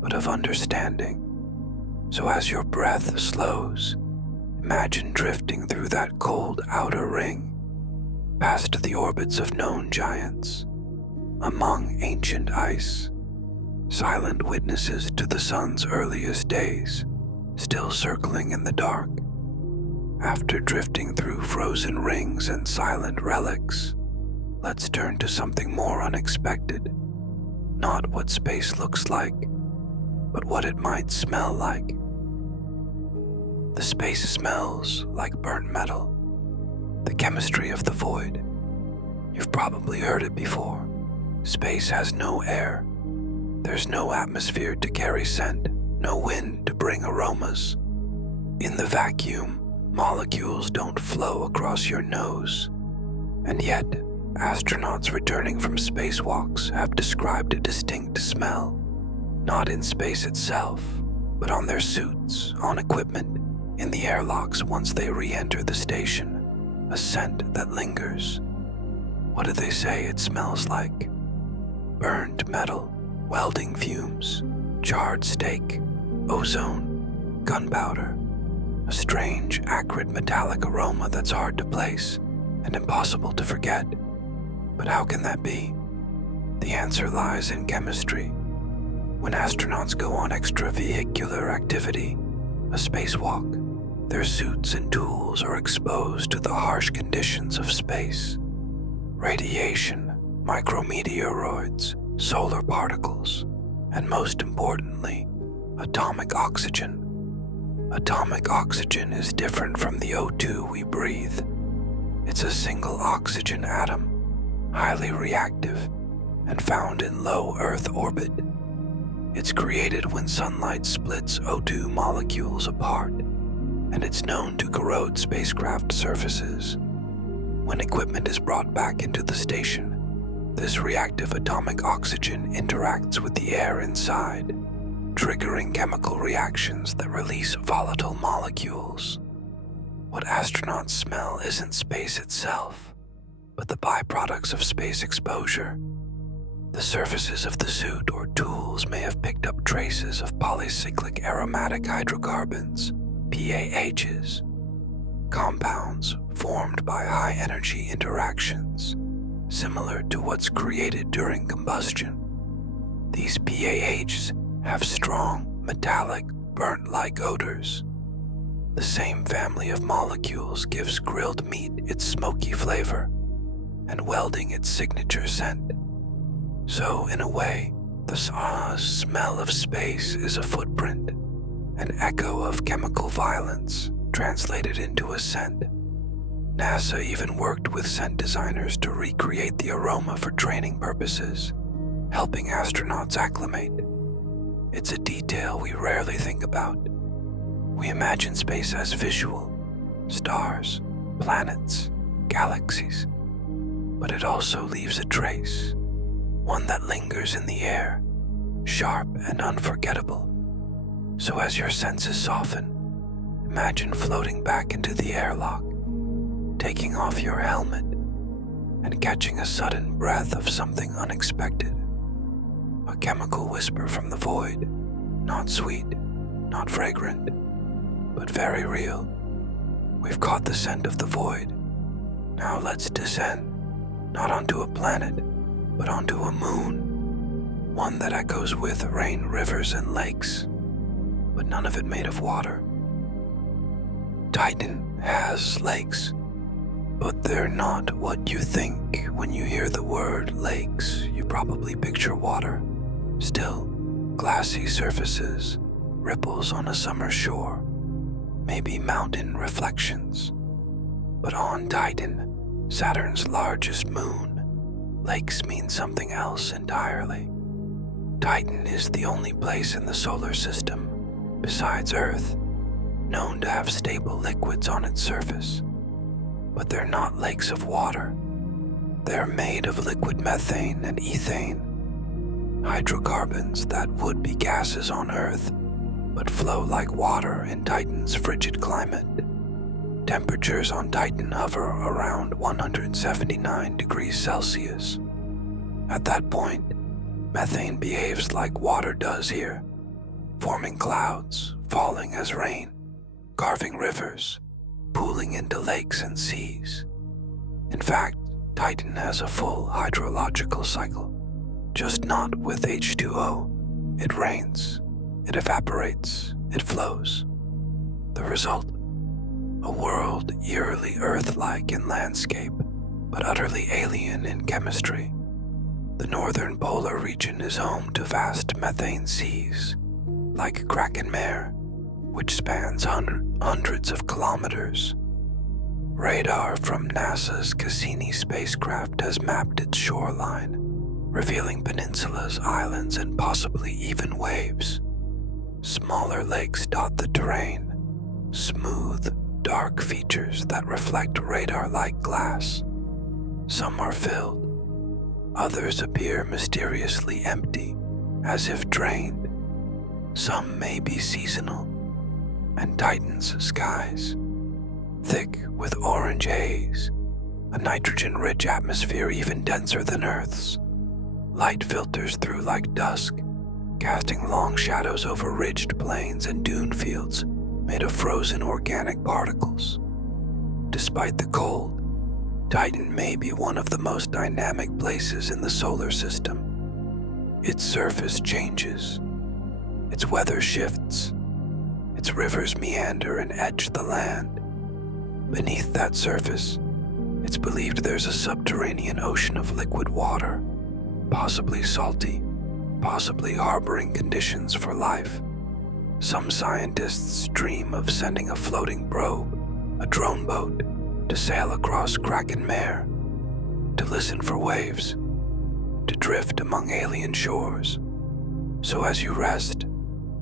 but of understanding. So as your breath slows, imagine drifting through that cold outer ring, past the orbits of known giants, among ancient ice, silent witnesses to the sun's earliest days, still circling in the dark. After drifting through frozen rings and silent relics, let's turn to something more unexpected. Not what space looks like, but what it might smell like. The space smells like burnt metal, the chemistry of the void. You've probably heard it before. Space has no air. There's no atmosphere to carry scent, no wind to bring aromas. In the vacuum, molecules don't flow across your nose. And yet, astronauts returning from spacewalks have described a distinct smell. Not in space itself, but on their suits, on equipment, in the airlocks once they re-enter the station, a scent that lingers. What do they say it smells like? Burned metal, welding fumes, charred steak, ozone, gunpowder, a strange, acrid metallic aroma that's hard to place and impossible to forget. But how can that be? The answer lies in chemistry. When astronauts go on extravehicular activity, a spacewalk, their suits and tools are exposed to the harsh conditions of space. Radiation, micrometeoroids, solar particles, and most importantly, atomic oxygen. Atomic oxygen is different from the O2 we breathe. It's a single oxygen atom, highly reactive, and found in low Earth orbit. It's created when sunlight splits O2 molecules apart, and it's known to corrode spacecraft surfaces. When equipment is brought back into the station, this reactive atomic oxygen interacts with the air inside, triggering chemical reactions that release volatile molecules. What astronauts smell isn't space itself, but the byproducts of space exposure. The surfaces of the suit or tools may have picked up traces of polycyclic aromatic hydrocarbons, PAHs, compounds formed by high-energy interactions, similar to what's created during combustion. These PAHs have strong, metallic, burnt-like odors. The same family of molecules gives grilled meat its smoky flavor and welding its signature scent. So, in a way, the smell of space is a footprint, an echo of chemical violence translated into a scent. NASA even worked with scent designers to recreate the aroma for training purposes, helping astronauts acclimate. It's a detail we rarely think about. We imagine space as visual, stars, planets, galaxies, but it also leaves a trace, one that lingers in the air, sharp and unforgettable. So as your senses soften, imagine floating back into the airlock, taking off your helmet, and catching a sudden breath of something unexpected. A chemical whisper from the void, not sweet, not fragrant, but very real. We've caught the scent of the void. Now let's descend, not onto a planet, but onto a moon, one that echoes with rain, rivers, and lakes, but none of it made of water. Titan has lakes, but they're not what you think. When you hear the word lakes, you probably picture water. Still, glassy surfaces, ripples on a summer shore, maybe mountain reflections. But on Titan, Saturn's largest moon, lakes mean something else entirely. Titan is the only place in the solar system, besides Earth, known to have stable liquids on its surface. But they're not lakes of water. They're made of liquid methane and ethane, hydrocarbons that would be gases on Earth, but flow like water in Titan's frigid climate. Temperatures on Titan hover around 179 degrees Celsius. At that point, methane behaves like water does here, forming clouds, falling as rain, carving rivers, pooling into lakes and seas. In fact, Titan has a full hydrological cycle, just not with H2O. It rains, it evaporates, it flows. The result? A world eerily Earth-like in landscape, but utterly alien in chemistry. The northern polar region is home to vast methane seas, like Kraken Mare, which spans hundreds of kilometers. Radar from NASA's Cassini spacecraft has mapped its shoreline, revealing peninsulas, islands, and possibly even waves. Smaller lakes dot the terrain, smooth, dark features that reflect radar-like glass. Some are filled, others appear mysteriously empty, as if drained. Some may be seasonal, and Titan's skies, thick with orange haze, a nitrogen-rich atmosphere even denser than Earth's. Light filters through like dusk, casting long shadows over ridged plains and dune fields made of frozen organic particles. Despite the cold, Titan may be one of the most dynamic places in the solar system. Its surface changes, its weather shifts, its rivers meander and edge the land. Beneath that surface, it's believed there's a subterranean ocean of liquid water, possibly salty, possibly harboring conditions for life. Some scientists dream of sending a floating probe, a drone boat, to sail across Kraken Mare, to listen for waves, to drift among alien shores. So as you rest,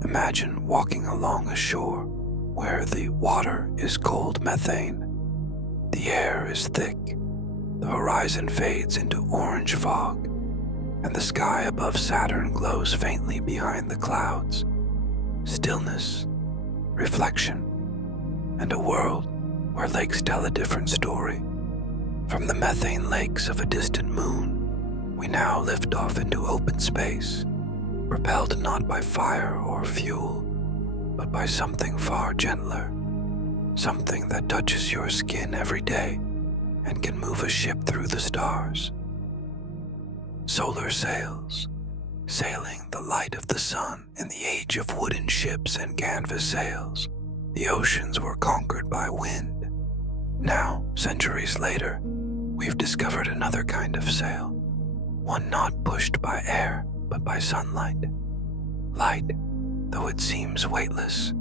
imagine walking along a shore where the water is cold methane, the air is thick, the horizon fades into orange fog, and the sky above Saturn glows faintly behind the clouds. Stillness, reflection, and a world where lakes tell a different story. From the methane lakes of a distant moon, we now lift off into open space, propelled not by fire or fuel, but by something far gentler, something that touches your skin every day and can move a ship through the stars. Solar sails, sailing the light of the sun. In the age of wooden ships and canvas sails, the oceans were conquered by wind. Now, centuries later, we've discovered another kind of sail, one not pushed by air, but by sunlight. Light, though it seems weightless,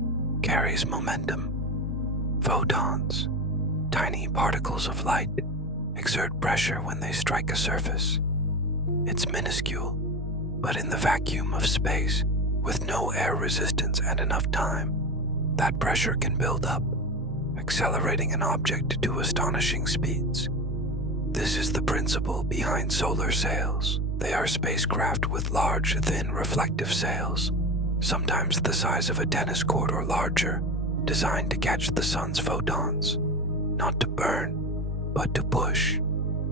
carries momentum. Photons, tiny particles of light, exert pressure when they strike a surface. It's minuscule, but in the vacuum of space, with no air resistance and enough time, that pressure can build up, accelerating an object to astonishing speeds. This is the principle behind solar sails. They are spacecraft with large, thin, reflective sails, sometimes the size of a tennis court or larger, designed to catch the sun's photons, not to burn, but to push.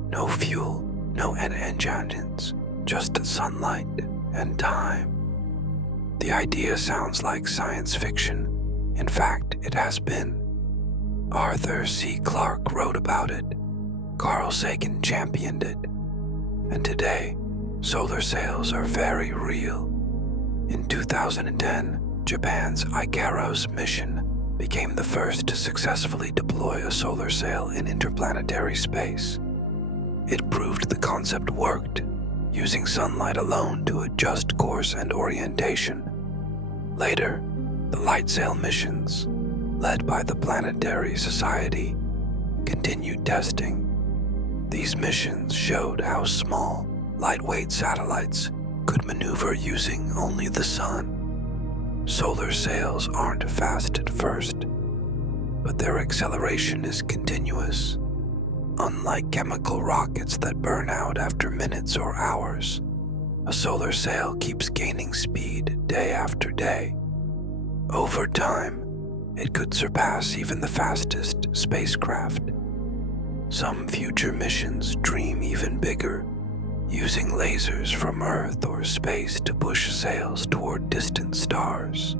No fuel, no engines, just sunlight and time. The idea sounds like science fiction. In fact, it has been. Arthur C. Clarke wrote about it. Carl Sagan championed it. And today, solar sails are very real. In 2010, Japan's Ikaros mission became the first to successfully deploy a solar sail in interplanetary space. It proved the concept worked, using sunlight alone to adjust course and orientation. Later, the light sail missions, led by the Planetary Society, continued testing. These missions showed how small, lightweight satellites could maneuver using only the sun. Solar sails aren't fast at first, but their acceleration is continuous. Unlike chemical rockets that burn out after minutes or hours, a solar sail keeps gaining speed day after day. Over time, it could surpass even the fastest spacecraft. Some future missions dream even bigger, using lasers from Earth or space to push sails toward distant stars.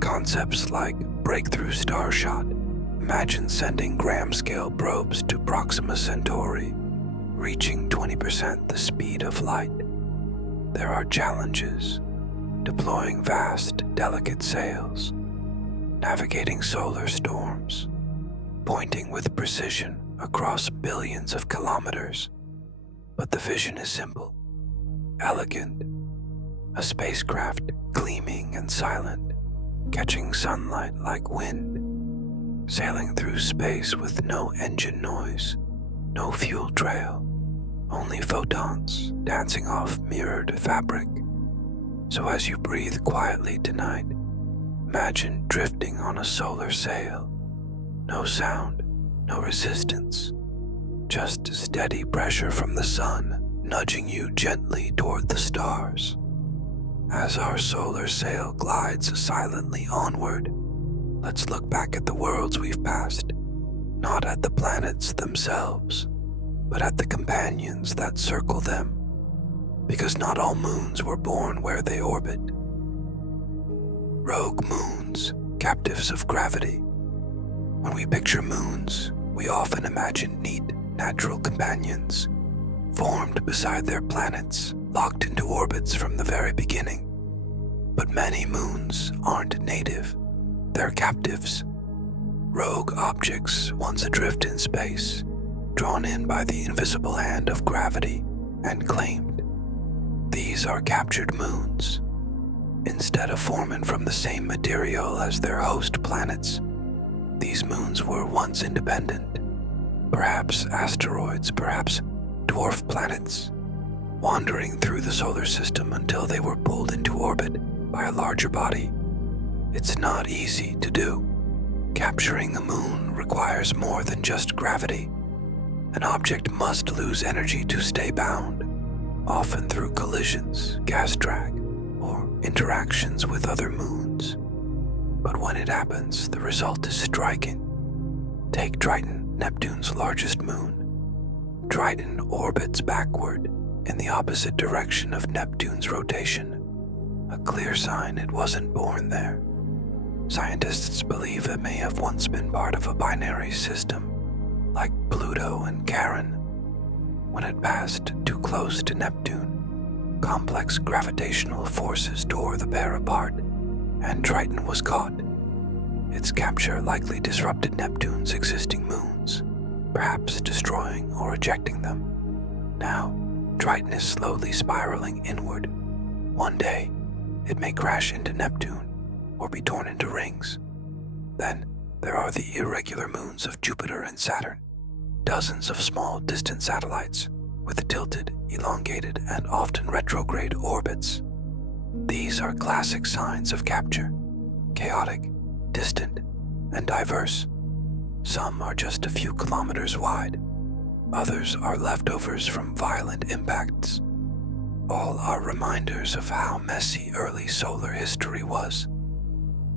Concepts like breakthrough starshot imagine sending gram-scale probes to Proxima Centauri, reaching 20% the speed of light. There are challenges: deploying vast, delicate sails, navigating solar storms, pointing with precision across billions of kilometers. But the vision is simple, elegant. A spacecraft gleaming and silent, catching sunlight like wind, sailing through space with no engine noise, no fuel trail, only photons dancing off mirrored fabric. So as you breathe quietly tonight, imagine drifting on a solar sail. No sound, no resistance, just steady pressure from the sun nudging you gently toward the stars. As our solar sail glides silently onward, let's look back at the worlds we've passed, not at the planets themselves, but at the companions that circle them, because not all moons were born where they orbit. Rogue moons, captives of gravity. When we picture moons, we often imagine neat, natural companions, formed beside their planets, locked into orbits from the very beginning. But many moons aren't native, they're captives. Rogue objects once adrift in space, drawn in by the invisible hand of gravity and claimed. These are captured moons. Instead of forming from the same material as their host planets, these moons were once independent, perhaps asteroids, perhaps dwarf planets, wandering through the solar system until they were pulled into orbit by a larger body. It's not easy to do. Capturing a moon requires more than just gravity. An object must lose energy to stay bound, often through collisions, gas drag, or interactions with other moons. But when it happens, the result is striking. Take Triton, Neptune's largest moon. Triton orbits backward in the opposite direction of Neptune's rotation, a clear sign it wasn't born there. Scientists believe it may have once been part of a binary system, like Pluto and Charon. When it passed too close to Neptune, complex gravitational forces tore the pair apart, and Triton was caught. Its capture likely disrupted Neptune's existing moons, perhaps destroying or ejecting them. Now, Triton is slowly spiraling inward. One day, it may crash into Neptune or be torn into rings. Then, there are the irregular moons of Jupiter and Saturn, dozens of small distant satellites with tilted, elongated, and often retrograde orbits. These are classic signs of capture, chaotic, distant, and diverse. Some are just a few kilometers wide. Others are leftovers from violent impacts. All are reminders of how messy early solar history was.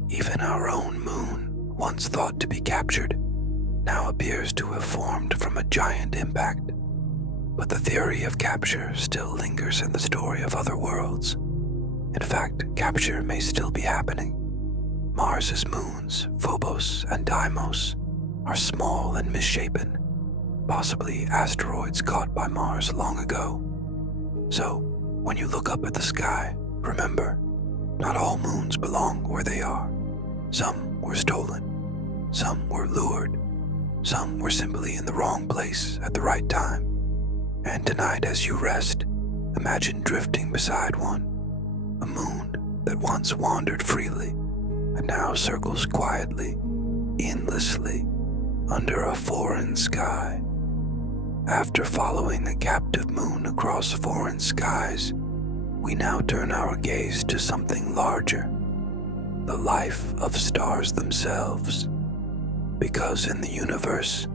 Even our own moon, once thought to be captured, now appears to have formed from a giant impact. But the theory of capture still lingers in the story of other worlds. In fact, capture may still be happening. Mars's moons, Phobos and Deimos, are small and misshapen, possibly asteroids caught by Mars long ago. So, when you look up at the sky, remember, not all moons belong where they are. Some were stolen, some were lured, some were simply in the wrong place at the right time. And tonight as you rest, imagine drifting beside one, a moon that once wandered freely and now circles quietly, endlessly, under a foreign sky. After following a captive moon across foreign skies, we now turn our gaze to something larger, the life of stars themselves. Because in the universe,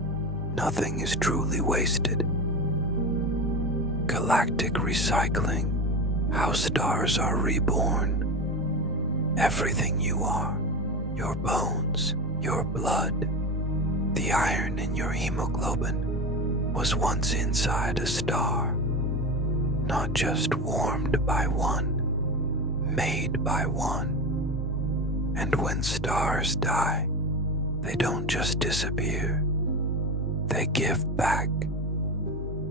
nothing is truly wasted. Galactic recycling, how stars are reborn. Everything you are, your bones, your blood, the iron in your hemoglobin, was once inside a star, not just warmed by one, made by one. And when stars die, they don't just disappear, they give back.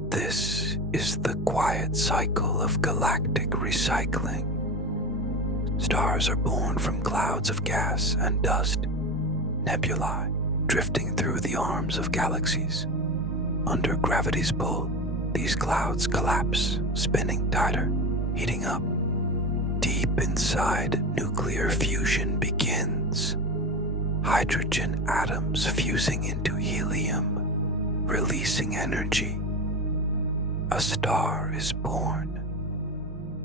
This is the quiet cycle of galactic recycling. Stars are born from clouds of gas and dust, nebulae drifting through the arms of galaxies. Under gravity's pull, these clouds collapse, spinning tighter, heating up. Deep inside, nuclear fusion begins. Hydrogen atoms fusing into helium, releasing energy. A star is born.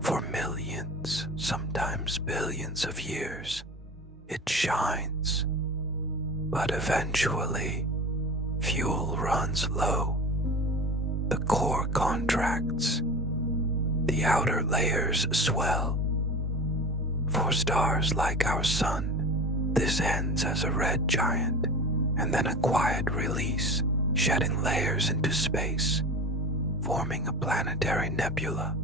For millions, sometimes billions of years, it shines. But eventually, fuel runs low. The core contracts. The outer layers swell. For stars like our sun, this ends as a red giant, and then a quiet release, shedding layers into space, forming a planetary nebula.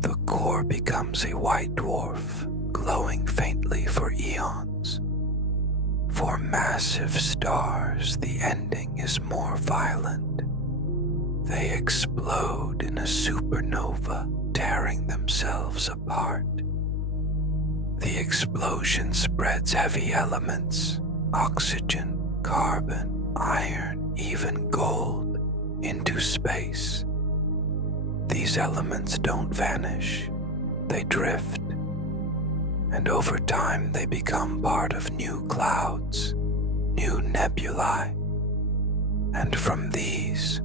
The core becomes a white dwarf, glowing faintly for eons. For massive stars, the ending is more violent. They explode in a supernova, tearing themselves apart. The explosion spreads heavy elements, oxygen, carbon, iron, even gold, into space. These elements don't vanish, they drift, and over time they become part of new clouds, new nebulae, and from these,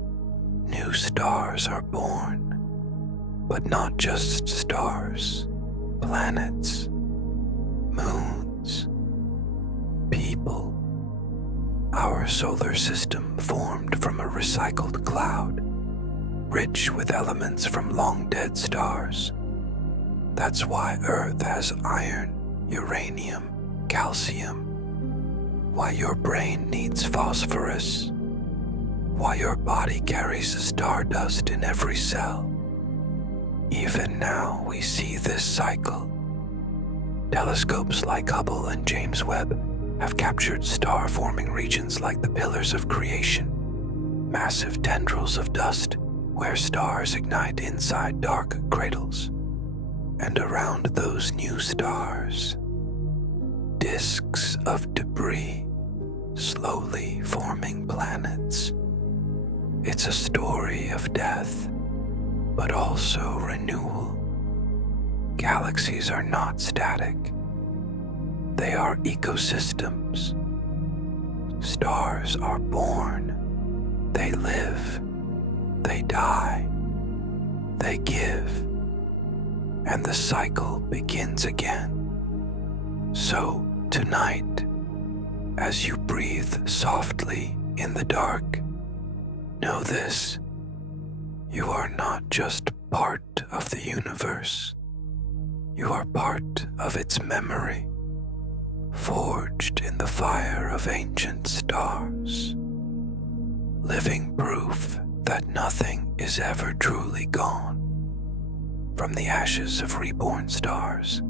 new stars are born. But not just stars, planets, moons, people. Our solar system formed from a recycled cloud, rich with elements from long-dead stars. That's why Earth has iron, uranium, calcium. Why your brain needs phosphorus. Why your body carries stardust in every cell. Even now we see this cycle. Telescopes like Hubble and James Webb have captured star-forming regions like the pillars of creation, massive tendrils of dust where stars ignite inside dark cradles. And around those new stars, disks of debris slowly forming planets. It's a story of death, but also renewal. Galaxies are not static. They are ecosystems. Stars are born. They live. They die. They give. And the cycle begins again. So tonight, as you breathe softly in the dark, know this: you are not just part of the universe. You are part of its memory, forged in the fire of ancient stars. Living proof that nothing is ever truly gone. From the ashes of reborn stars,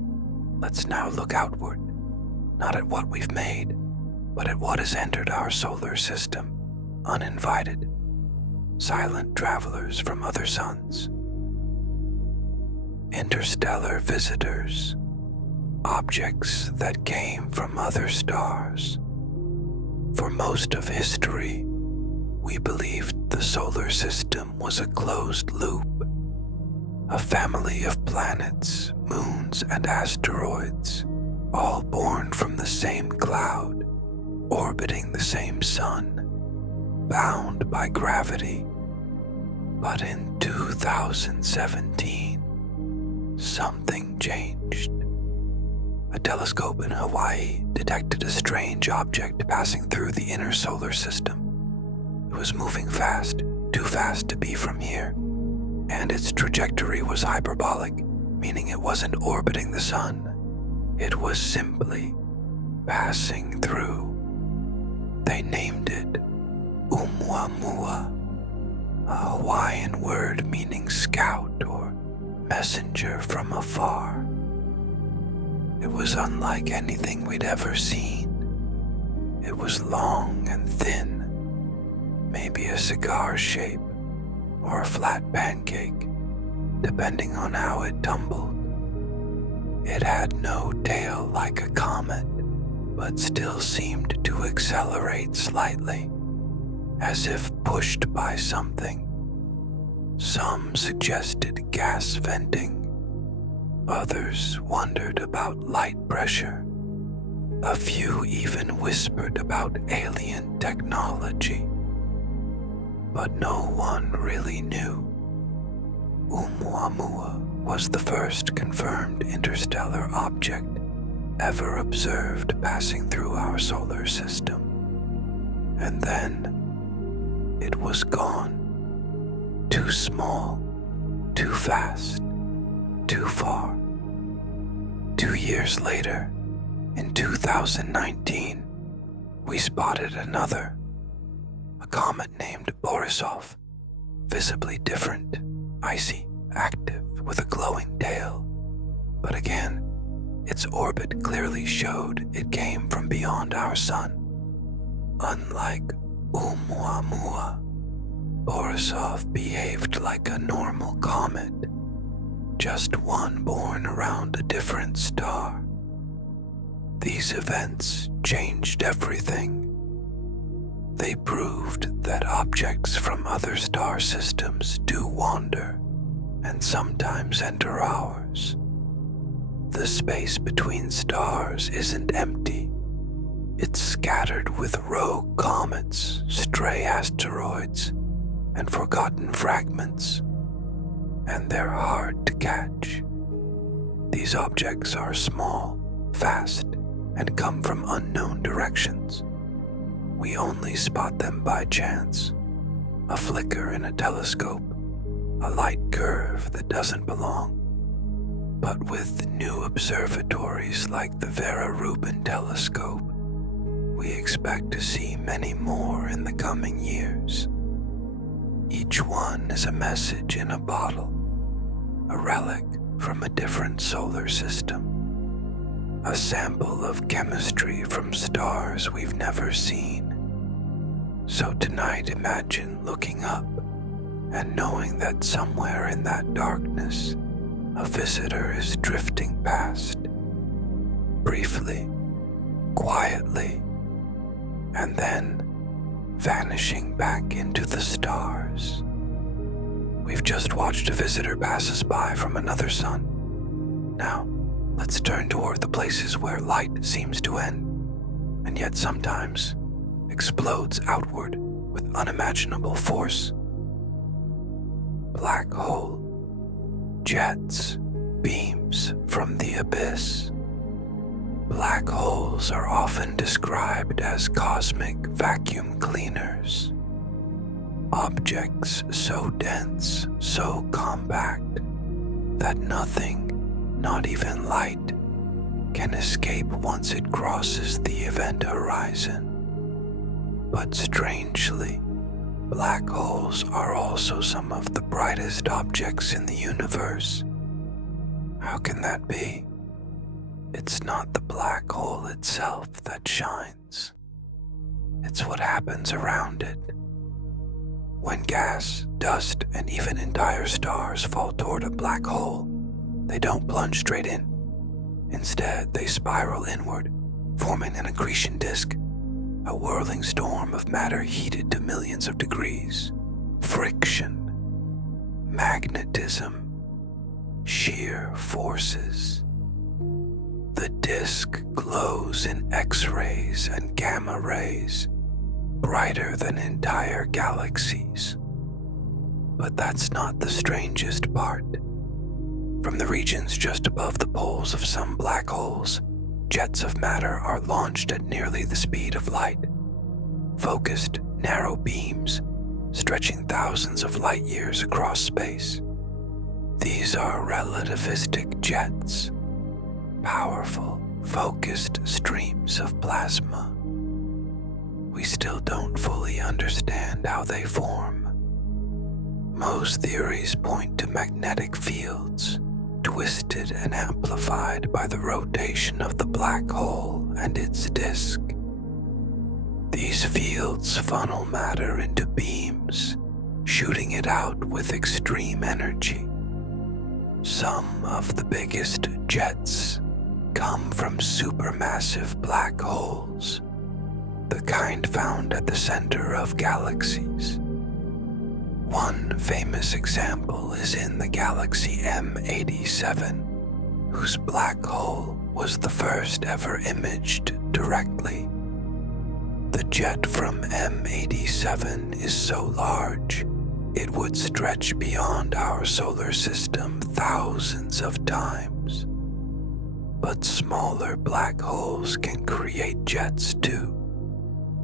let's now look outward, not at what we've made, but at what has entered our solar system, uninvited, silent travelers from other suns. Interstellar visitors, objects that came from other stars. For most of history, we believed the solar system was a closed loop, a family of planets, moons, and asteroids, all born from the same cloud, orbiting the same sun, bound by gravity. But in 2017, something changed. A telescope in Hawaii detected a strange object passing through the inner solar system. It was moving fast, too fast to be from here, and its trajectory was hyperbolic, meaning it wasn't orbiting the sun. It was simply passing through. They named it Oumuamua, a Hawaiian word meaning scout or messenger from afar. It was unlike anything we'd ever seen. It was long and thin, maybe a cigar shape or a flat pancake, depending on how it tumbled. It had no tail like a comet, but still seemed to accelerate slightly, as if pushed by something. Some suggested gas venting. Others wondered about light pressure. A few even whispered about alien technology. But no one really knew. Oumuamua was the first confirmed interstellar object ever observed passing through our solar system. And then it was gone. Too small, too fast, too far. 2 years later, in 2019, we spotted another, a comet named Borisov, visibly different, icy, active, with a glowing tail. But again, its orbit clearly showed it came from beyond our sun. Unlike Oumuamua, Borisov behaved like a normal comet, just one born around a different star. These events changed everything. They proved that objects from other star systems do wander and sometimes enter ours. The space between stars isn't empty. It's scattered with rogue comets, stray asteroids, and forgotten fragments, and they're hard to catch. These objects are small, fast, and come from unknown directions. We only spot them by chance, a flicker in a telescope, a light curve that doesn't belong. But with new observatories like the Vera Rubin telescope, we expect to see many more in the coming years. Each one is a message in a bottle, a relic from a different solar system, a sample of chemistry from stars we've never seen. So tonight imagine looking up and knowing that somewhere in that darkness, a visitor is drifting past, briefly, quietly, and then vanishing back into the stars. We've just watched a visitor pass us by from another sun. Now, let's turn toward the places where light seems to end, and yet sometimes explodes outward with unimaginable force. Black hole, jets, beams from the abyss. Black holes are often described as cosmic vacuum cleaners. Objects so dense, so compact, that nothing, not even light, can escape once it crosses the event horizon. But strangely, black holes are also some of the brightest objects in the universe. How can that be? It's not the black hole itself that shines. It's what happens around it. When gas, dust, and even entire stars fall toward a black hole, they don't plunge straight in. Instead, they spiral inward, forming an accretion disk, a whirling storm of matter heated to millions of degrees. Friction, magnetism, shear forces. The disk glows in X-rays and gamma rays, brighter than entire galaxies. But that's not the strangest part. From the regions just above the poles of some black holes, jets of matter are launched at nearly the speed of light. Focused, narrow beams, stretching thousands of light years across space. These are relativistic jets, powerful, focused streams of plasma. We still don't fully understand how they form. Most theories point to magnetic fields, twisted and amplified by the rotation of the black hole and its disk. These fields funnel matter into beams, shooting it out with extreme energy. Some of the biggest jets come from supermassive black holes, the kind found at the center of galaxies. One famous example is in the galaxy M87, whose black hole was the first ever imaged directly. The jet from M87 is so large, it would stretch beyond our solar system thousands of times. But smaller black holes can create jets too,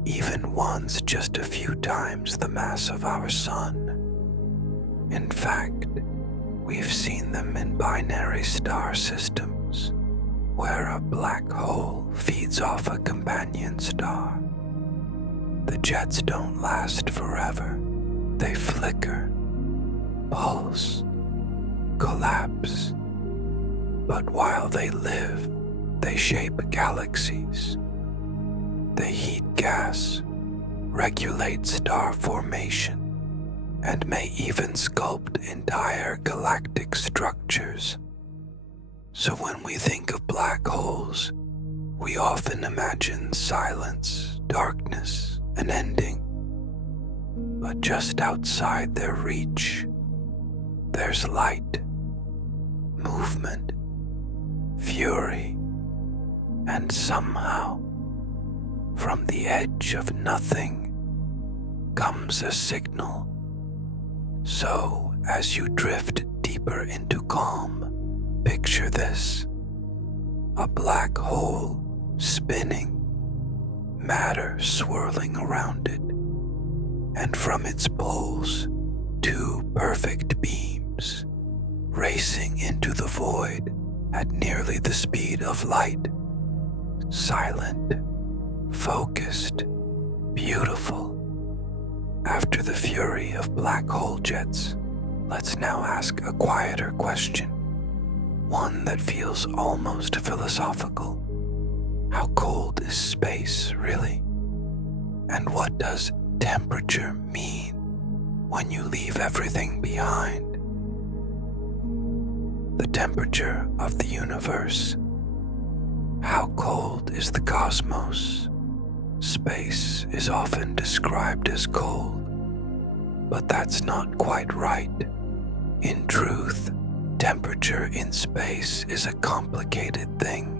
even ones just a few times the mass of our sun. In fact, we've seen them in binary star systems, where a black hole feeds off a companion star. The jets don't last forever. They flicker, pulse, collapse. But while they live, they shape galaxies. They heat gas, regulate star formation, and may even sculpt entire galactic structures. So when we think of black holes, we often imagine silence, darkness, an ending. But just outside their reach, there's light, movement, fury, and somehow, from the edge of nothing, comes a signal. So, as you drift deeper into calm, picture this: a black hole spinning, matter swirling around it, and from its poles, two perfect beams racing into the void at nearly the speed of light. Silent, focused, beautiful. After the fury of black hole jets, let's now ask a quieter question, one that feels almost philosophical. How cold is space, really? And what does temperature mean when you leave everything behind? The temperature of the universe. How cold is the cosmos? Space is often described as cold, but that's not quite right. In truth, temperature in space is a complicated thing.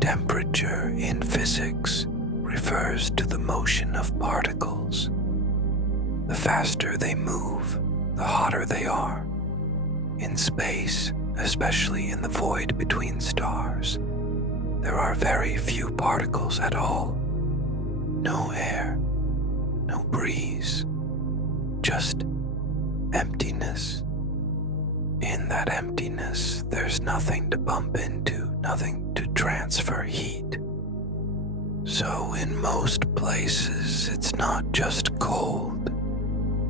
Temperature in physics refers to the motion of particles. The faster they move, the hotter they are. In space, especially in the void between stars, there are very few particles at all. No air, no breeze, just emptiness. In that emptiness, there's nothing to bump into, nothing to transfer heat. So in most places, it's not just cold,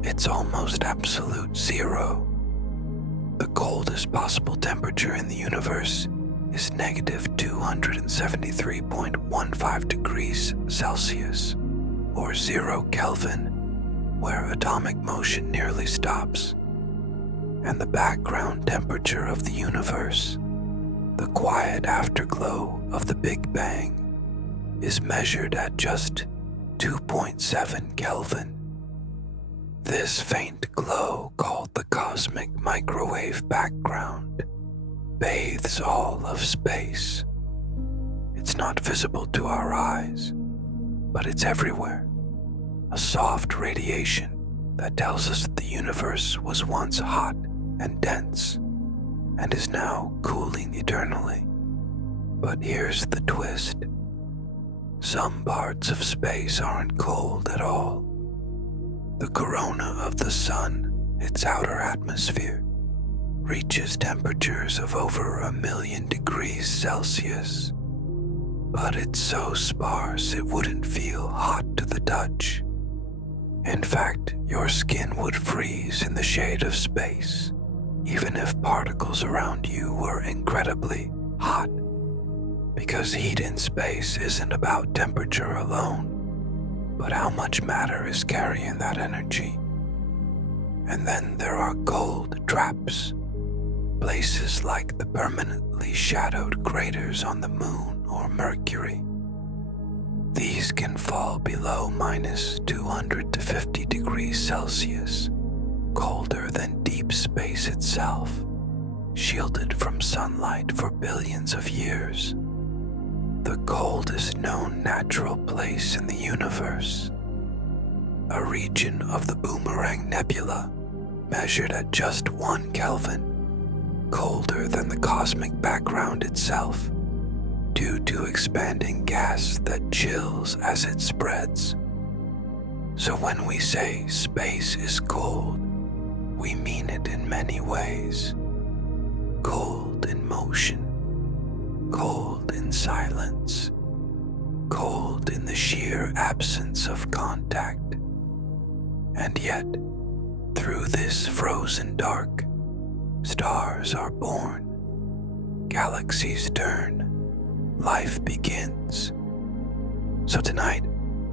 it's almost absolute zero. The coldest possible temperature in the universe is negative 273.15 degrees Celsius, or 0 Kelvin, where atomic motion nearly stops. And the background temperature of the universe, the quiet afterglow of the Big Bang, is measured at just 2.7 Kelvin. This faint glow, called the cosmic microwave background, bathes all of space. It's not visible to our eyes, but it's everywhere. A soft radiation that tells us the universe was once hot and dense and is now cooling eternally. But here's the twist. Some parts of space aren't cold at all. The corona of the sun, its outer atmosphere, reaches temperatures of over 1,000,000 degrees Celsius. But it's so sparse it wouldn't feel hot to the touch. In fact, your skin would freeze in the shade of space, even if particles around you were incredibly hot. Because heat in space isn't about temperature alone, but how much matter is carrying that energy. And then there are cold traps, places like the permanently shadowed craters on the moon or Mercury. These can fall below minus 250 degrees Celsius, colder than deep space itself, shielded from sunlight for billions of years. The coldest known natural place in the universe, a region of the Boomerang Nebula, measured at just 1 Kelvin, colder than the cosmic background itself, due to expanding gas that chills as it spreads. So when we say space is cold, we mean it in many ways. Cold in motion, cold in silence, cold in the sheer absence of contact. And yet, through this frozen dark, stars are born, galaxies turn, life begins. So tonight,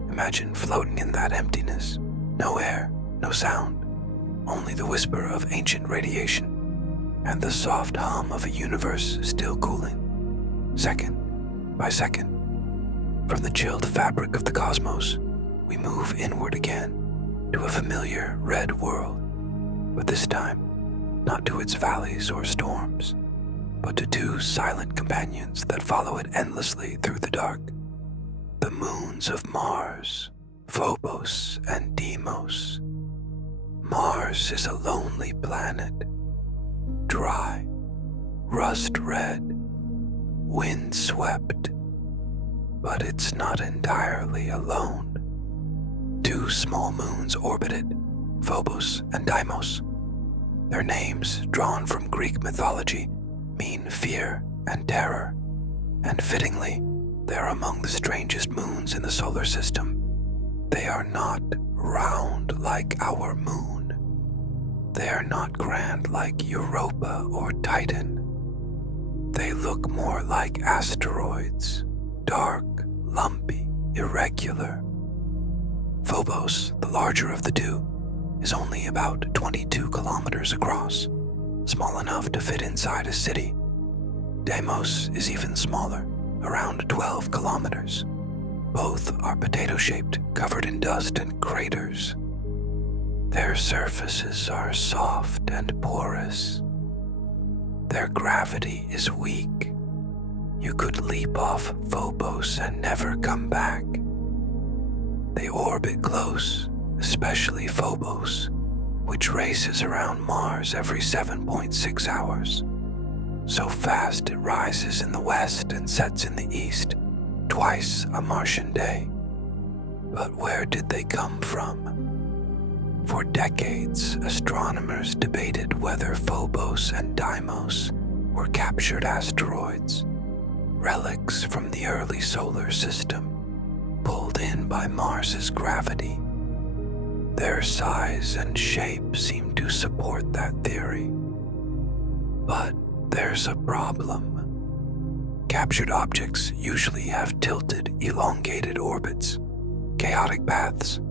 imagine floating in that emptiness, no air, no sound, only the whisper of ancient radiation and the soft hum of a universe still cooling, second by second. From the chilled fabric of the cosmos, we move inward again to a familiar red world, but this time not to its valleys or storms, but to two silent companions that follow it endlessly through the dark. The moons of Mars, Phobos and Deimos. Mars is a lonely planet, dry, rust-red, wind-swept, but it's not entirely alone. Two small moons orbit it, Phobos and Deimos. Their names, drawn from Greek mythology, mean fear and terror, and fittingly, they are among the strangest moons in the solar system. They are not round like our moon. They are not grand like Europa or Titan. They look more like asteroids, dark, lumpy, irregular. Phobos, the larger of the two, is only about 22 kilometers across, small enough to fit inside a city. Deimos is even smaller, around 12 kilometers. Both are potato-shaped, covered in dust and craters. Their surfaces are soft and porous. Their gravity is weak. You could leap off Phobos and never come back. They orbit close, especially Phobos, which races around Mars every 7.6 hours. So fast it rises in the west and sets in the east, twice a Martian day. But where did they come from? For decades, astronomers debated whether Phobos and Deimos were captured asteroids, relics from the early solar system, pulled in by Mars's gravity. Their size and shape seem to support that theory. But there's a problem. Captured objects usually have tilted, elongated orbits, chaotic paths.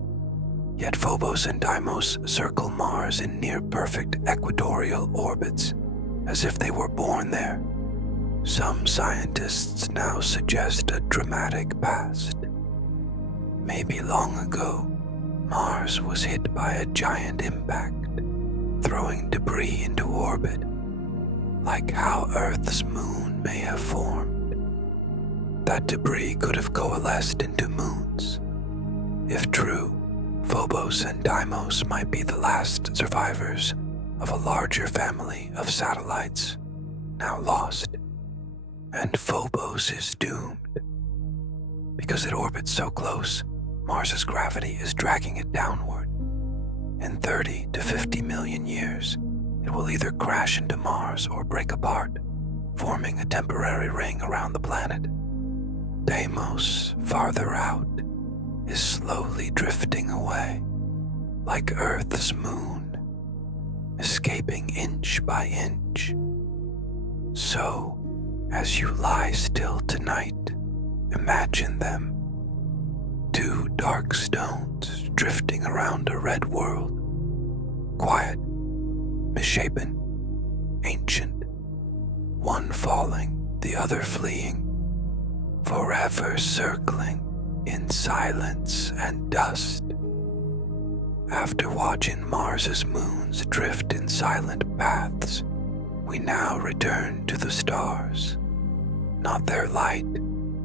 Yet Phobos and Deimos circle Mars in near-perfect equatorial orbits, as if they were born there. Some scientists now suggest a dramatic past. Maybe long ago, Mars was hit by a giant impact, throwing debris into orbit, like how Earth's moon may have formed. That debris could have coalesced into moons. If true, Phobos and Deimos might be the last survivors of a larger family of satellites, now lost. And Phobos is doomed. Because it orbits so close, Mars's gravity is dragging it downward. In 30 to 50 million years, it will either crash into Mars or break apart, forming a temporary ring around the planet. Deimos, farther out, is slowly drifting away, like Earth's moon, escaping inch by inch. So, as you lie still tonight, imagine them, two dark stones drifting around a red world, quiet, misshapen, ancient, one falling, the other fleeing, forever circling in silence and dust. After watching Mars's moons drift in silent paths, we now return to the stars, not their light,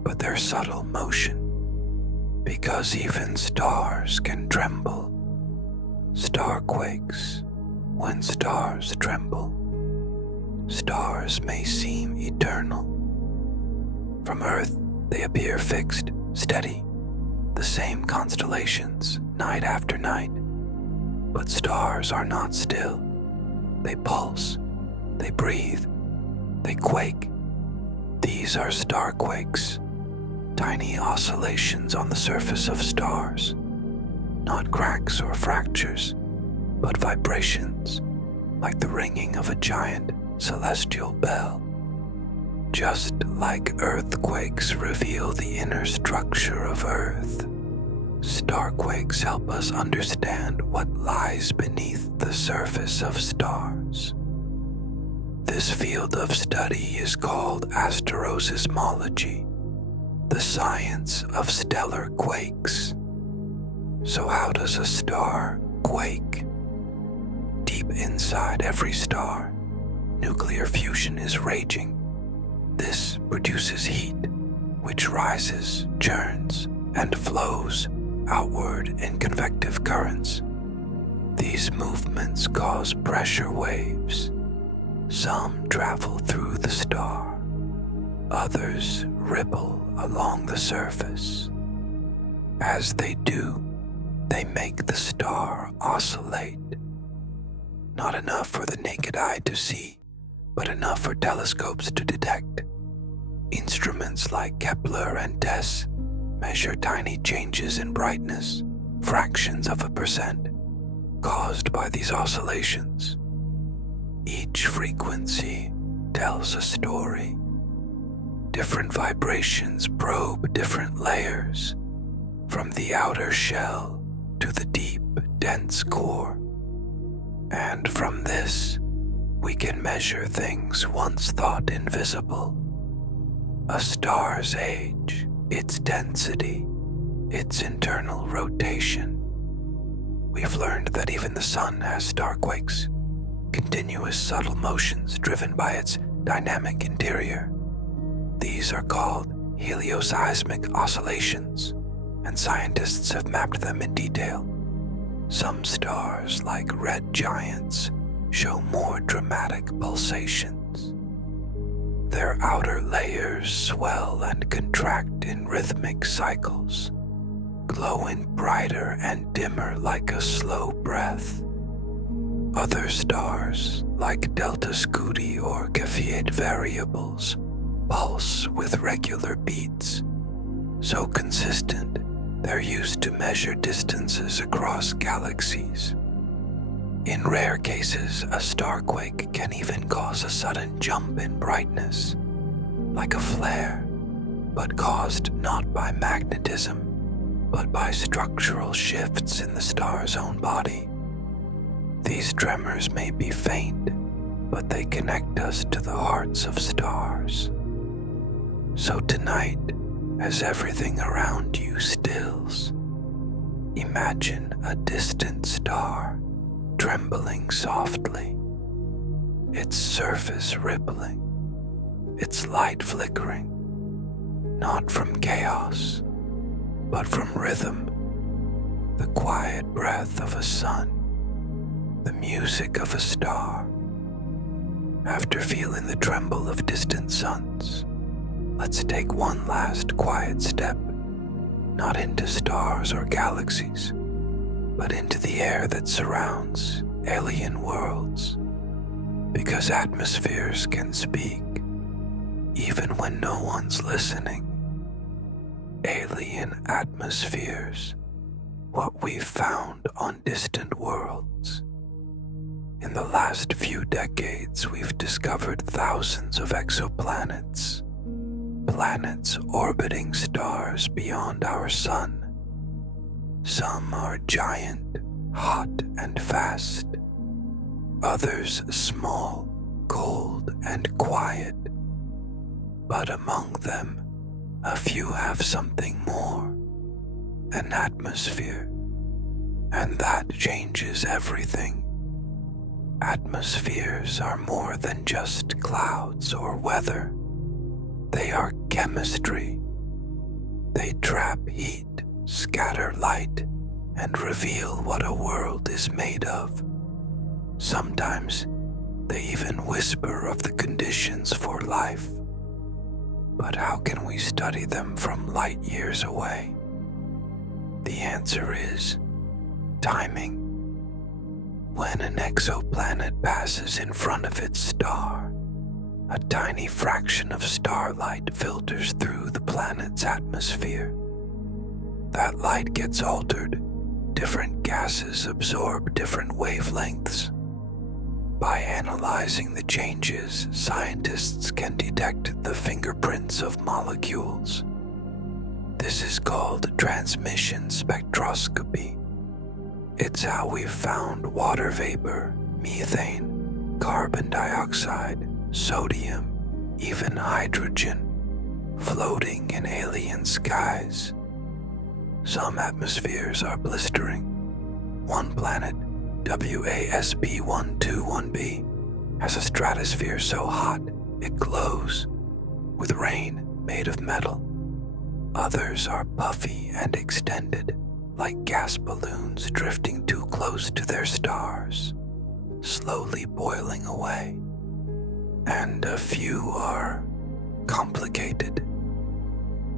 but their subtle motion, because even stars can tremble. Starquakes when stars tremble. Stars may seem eternal. From Earth, they appear fixed, steady, the same constellations, night after night. But stars are not still. They pulse, they breathe, they quake. These are starquakes, tiny oscillations on the surface of stars, not cracks or fractures, but vibrations, like the ringing of a giant celestial bell. Just like earthquakes reveal the inner structure of Earth, starquakes help us understand what lies beneath the the surface of stars. This field of study is called asteroseismology, the science of stellar quakes. So how does a star quake? Deep inside every star, nuclear fusion is raging. This produces heat, which rises, churns, and flows outward in convective currents. These movements cause pressure waves. Some travel through the star, others ripple along the surface. As they do, they make the star oscillate. Not enough for the naked eye to see, but enough for telescopes to detect. Instruments like Kepler and TESS measure tiny changes in brightness, fractions of a percent, caused by these oscillations. Each frequency tells a story. Different vibrations probe different layers, from the outer shell to the deep, dense core. And from this, we can measure things once thought invisible. A star's age, its density, its internal rotation. We've learned that even the sun has starquakes, continuous subtle motions driven by its dynamic interior. These are called helioseismic oscillations, and scientists have mapped them in detail. Some stars, like red giants, show more dramatic pulsations. Their outer layers swell and contract in rhythmic cycles, glowing brighter and dimmer like a slow breath. Other stars, like Delta Scuti or Cepheid variables, pulse with regular beats, so consistent they're used to measure distances across galaxies. In rare cases, a starquake can even cause a sudden jump in brightness, like a flare, but caused not by magnetism, but by structural shifts in the star's own body. These tremors may be faint, but they connect us to the hearts of stars. So tonight, as everything around you stills, imagine a distant star trembling softly, its surface rippling, its light flickering, not from chaos, but from rhythm, the quiet breath of a sun, the music of a star. After feeling the tremble of distant suns, let's take one last quiet step, not into stars or galaxies, but into the air that surrounds alien worlds. Because atmospheres can speak, even when no one's listening. Alien atmospheres, what we've found on distant worlds. In the last few decades, we've discovered thousands of exoplanets, planets orbiting stars beyond our sun. Some are giant, hot, and fast. Others small, cold, and quiet. But among them, a few have something more, an atmosphere. And that changes everything. Atmospheres are more than just clouds or weather. They are chemistry. They trap heat, scatter light, and reveal what a world is made of. Sometimes they even whisper of the conditions for life. But how can we study them from light years away? The answer is timing. When an exoplanet passes in front of its star, a tiny fraction of starlight filters through the planet's atmosphere. That light gets altered. Different gases absorb different wavelengths. By analyzing the changes, scientists can detect the fingerprints of molecules. This is called transmission spectroscopy. It's how we've found water vapor, methane, carbon dioxide, sodium, even hydrogen, floating in alien skies. Some atmospheres are blistering. One planet, WASP-121b, has a stratosphere so hot it glows, with rain made of metal. Others are puffy and extended, like gas balloons drifting too close to their stars, slowly boiling away. And a few are complicated.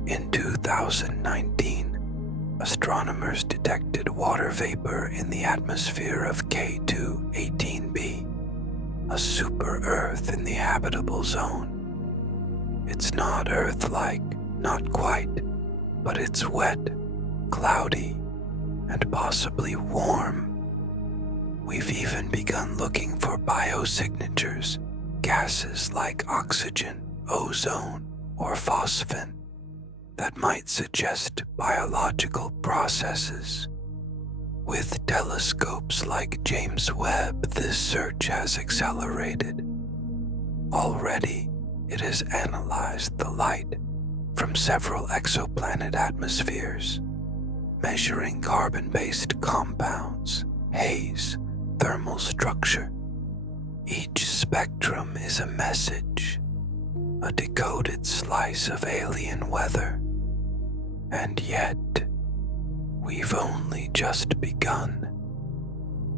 In 2019, astronomers detected water vapor in the atmosphere of K2-18b, a super-Earth in the habitable zone. It's not Earth-like, not quite, but it's wet, cloudy, and possibly warm. We've even begun looking for biosignatures, gases like oxygen, ozone, or phosphine, that might suggest biological processes. With telescopes like James Webb, this search has accelerated. Already, it has analyzed the light from several exoplanet atmospheres, measuring carbon-based compounds, haze, thermal structure. Each spectrum is a message, a decoded slice of alien weather. And yet, we've only just begun.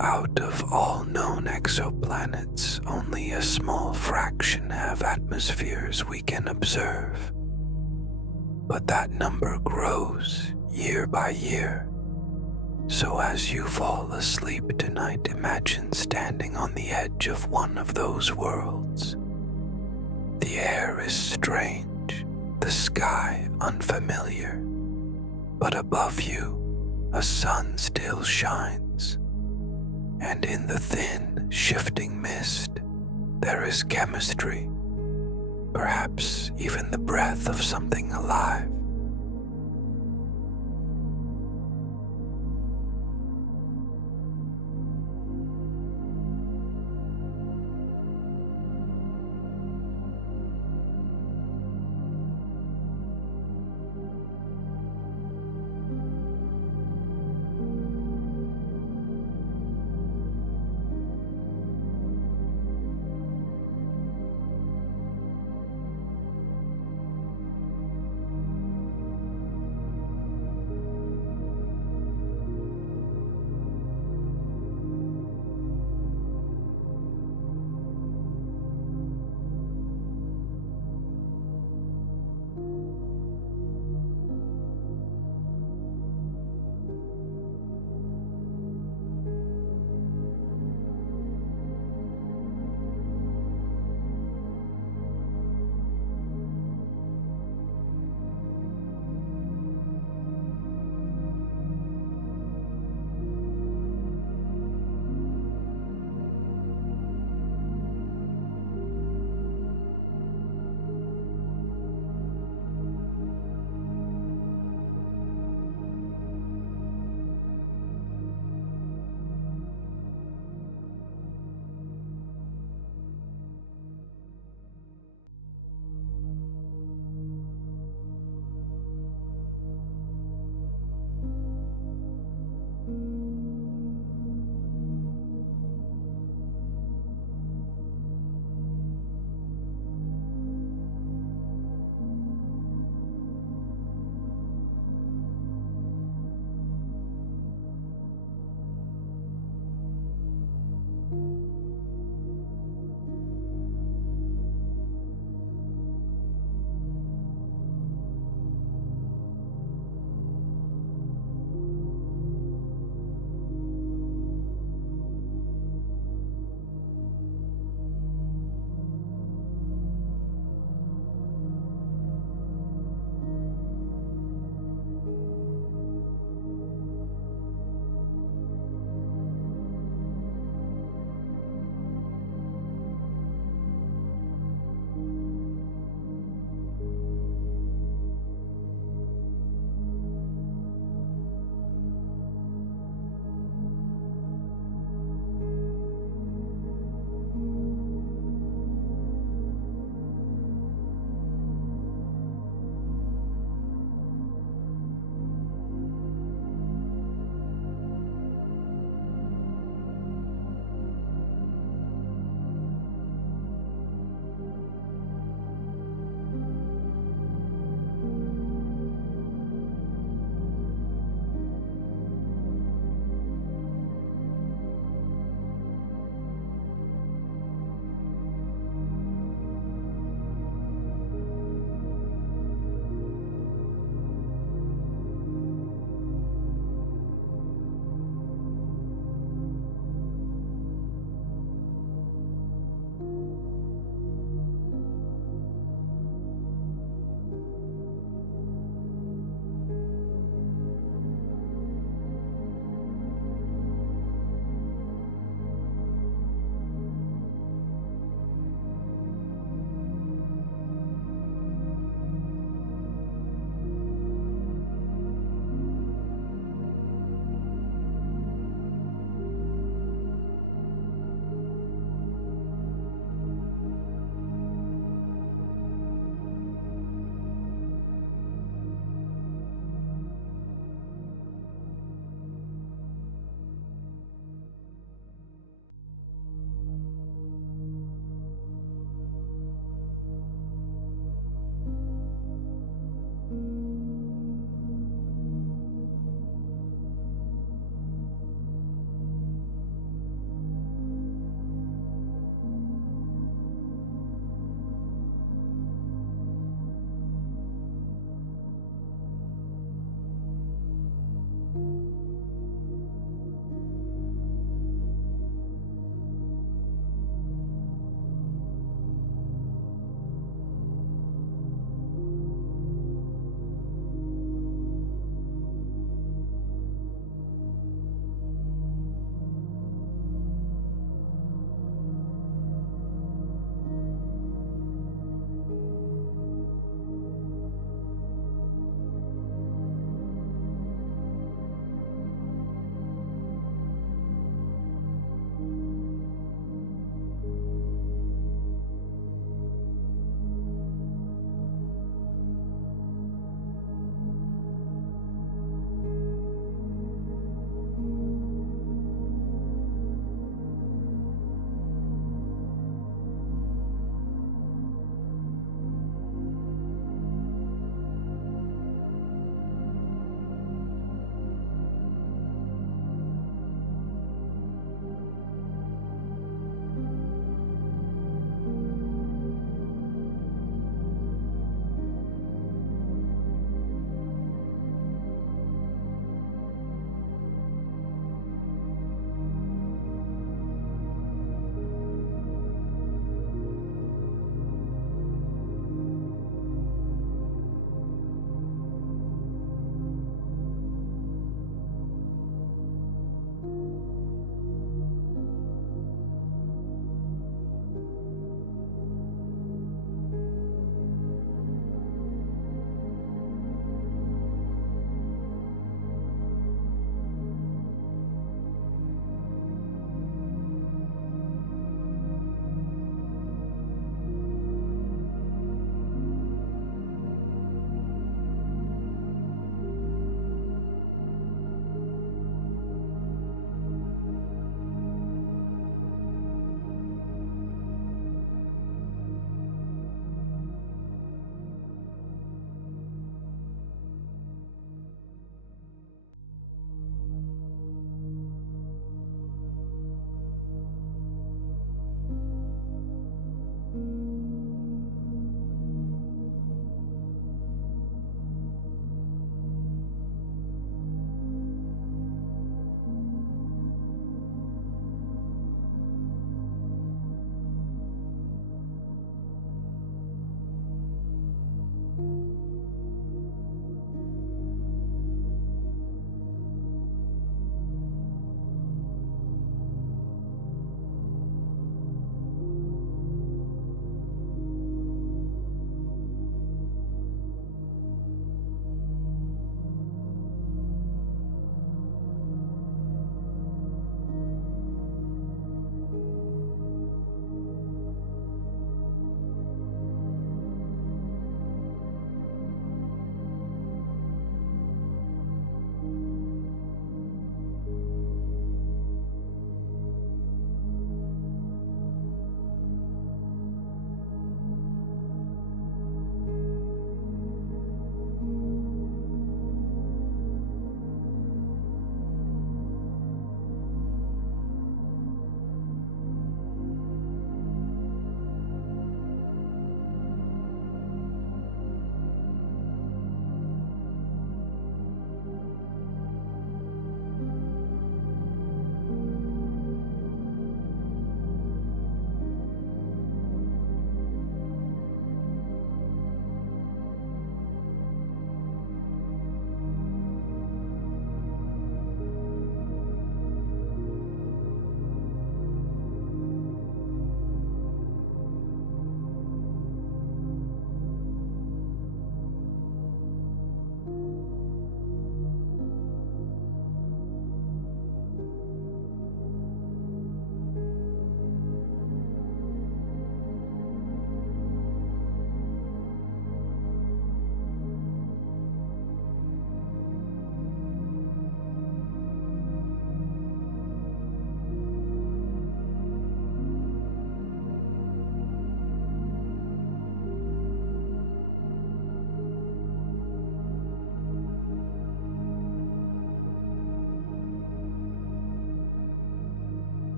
Out of all known exoplanets, only a small fraction have atmospheres we can observe. But that number grows year by year. So as you fall asleep tonight, imagine standing on the edge of one of those worlds. The air is strange, the sky unfamiliar, but above you, a sun still shines. And in the thin, shifting mist, there is chemistry, perhaps even the breath of something alive.